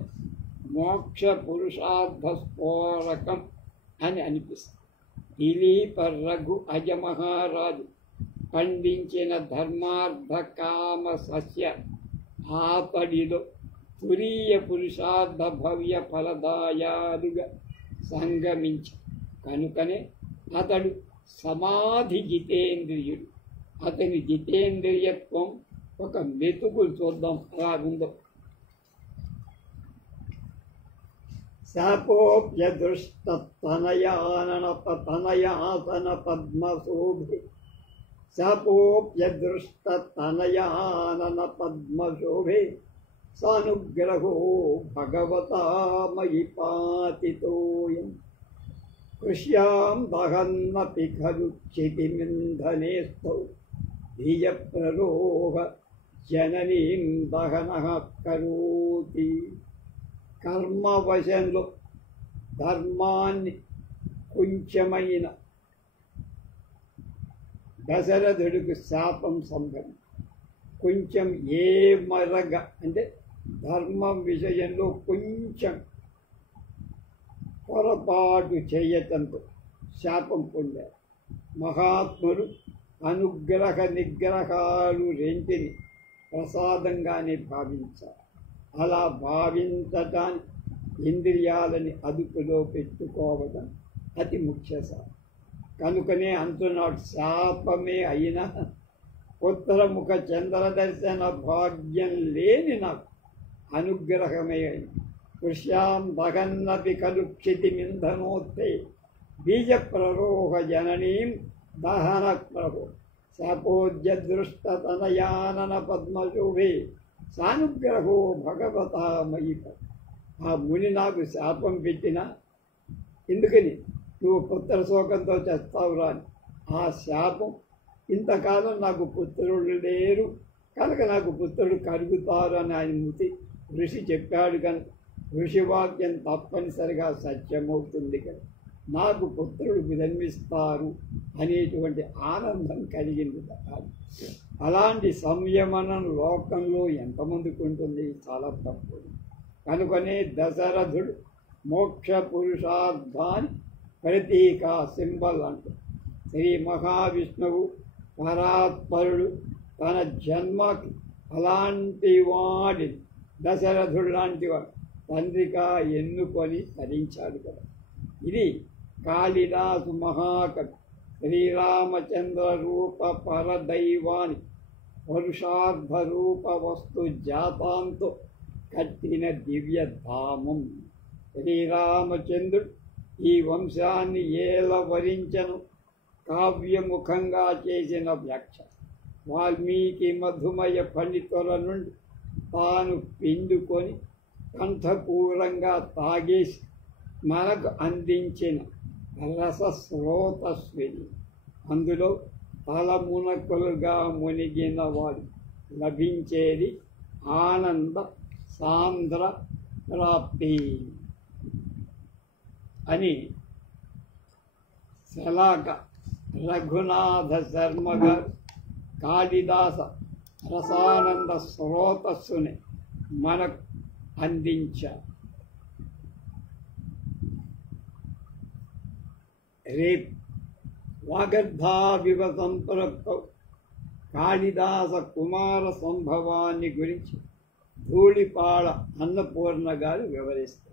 మోక్ష పురుషార్థ స్ఫోరకం అని అనిపిస్తుంది. దిలీప రఘు అజమహారాజు పండించిన ధర్మార్థ కామ సస్య ఆపడిలో తురీయ పురుషార్థ భవ్య ఫలదాయాలుగా సంగమించి కనుకనే అతడు సమాధి జితేంద్రియుడు. అతని జితేంద్రియత్వం ఒక మెతుకులు చూద్దాం అలా ఉందో. శాపోప్యదృష్టతనయాసన పద్మశోభే, శాపోప్యదృష్టతనయానన పద్మశోభే సానుగ్రహో భగవతా మయి పాతితోయం. కృష్యాం దహన్నపి ఖలు క్షితిమింధనేస్థౌ ధియప్రలోభ జననీం దహనః కరోతి. కర్మవశంలో ధర్మాన్ని కొంచెమైన దశరథుడికి శాపం సంభవం. కొంచెం ఏ మరగ అంటే ధర్మం విషయంలో కొంచెం పొరపాటు చేయటంతో శాపం పొందారు. మహాత్ములు అనుగ్రహ నిగ్రహాలు రెంటిని ప్రసాదంగానే భావించాలి. అలా భావించటానికి ఇంద్రియాలని అదుపులో పెట్టుకోవడం అతి ముఖ్య సాధన. కనుకనే అంటున్నాడు, శాపమే అయినా ఉత్తరముఖ చంద్ర దర్శన భాగ్యం లేని నాకు అనుగ్రహమే అయింది. కృష్యాం భగన్నపి ఖలు క్షితిమింధనోత్తే బీజ ప్రరోహ జననీం దహన ప్రభో శాపోజ్యదృష్టతనయానన పద్మశోభే సానుగ్రహో భగవతా మయి. ఆ ముని నాకు శాపం పెట్టినా ఎందుకని నువ్వు పుత్ర శోకంతో చేస్తావురా అని. ఆ శాపం ఇంతకాలం నాకు పుత్రులు లేరు కనుక నాకు పుత్రుడు కలుగుతారు అని ఆయన ఋషి చెప్పాడు కనుక ఋషివాక్యం తప్పనిసరిగా సత్యమవుతుంది కదా. నాకు పుత్రుడు జన్మిస్తారు అనేటువంటి ఆనందం కలిగింది కదా. అలాంటి సంయమనం లోకంలో ఎంతమందికి ఉంటుంది? చాలా తక్కువ. కనుకనే దశరథుడు మోక్ష పురుషార్థాన్ని ప్రతీక సింబల్ అంటూ శ్రీ మహావిష్ణువు పరాత్పరుడు తన జన్మకి అలాంటి వాడిని దశరథుడు లాంటి వాడు తండ్రిగా ఎన్నుకొని ధరించాడు కదా. ఇది కాళిదాసు మహాకవి శ్రీరామచంద్ర రూప పరదైవాని పురుషార్థ రూప వస్తు జాతాంతో కట్టిన దివ్యధామం. శ్రీరామచంద్రుడు ఈ వంశాన్ని ఏలవరించను కావ్యముఖంగా చేసిన వ్యాఖ్య. వాల్మీకి మధుమయ పండితుల నుండి తాను పిండుకొని కంఠపూరంగా తాగేసి మనకు అందించిన రసస్రోతస్విని. అందులో తలమునకులుగా మునిగిన వాడు లభించేది ఆనంద సాంద్ర ప్రాప్తి అని శలాక రఘునాథ శర్మ గారు కాళిదాస రసానంద స్రోతస్సుని మనకు అందించారు. రేపు వాగర్ధావివ సంపృక్త కాళిదాస కుమార సంభవాన్ని గురించి ధూళిపాళ అన్నపూర్ణ గారు వివరిస్తారు.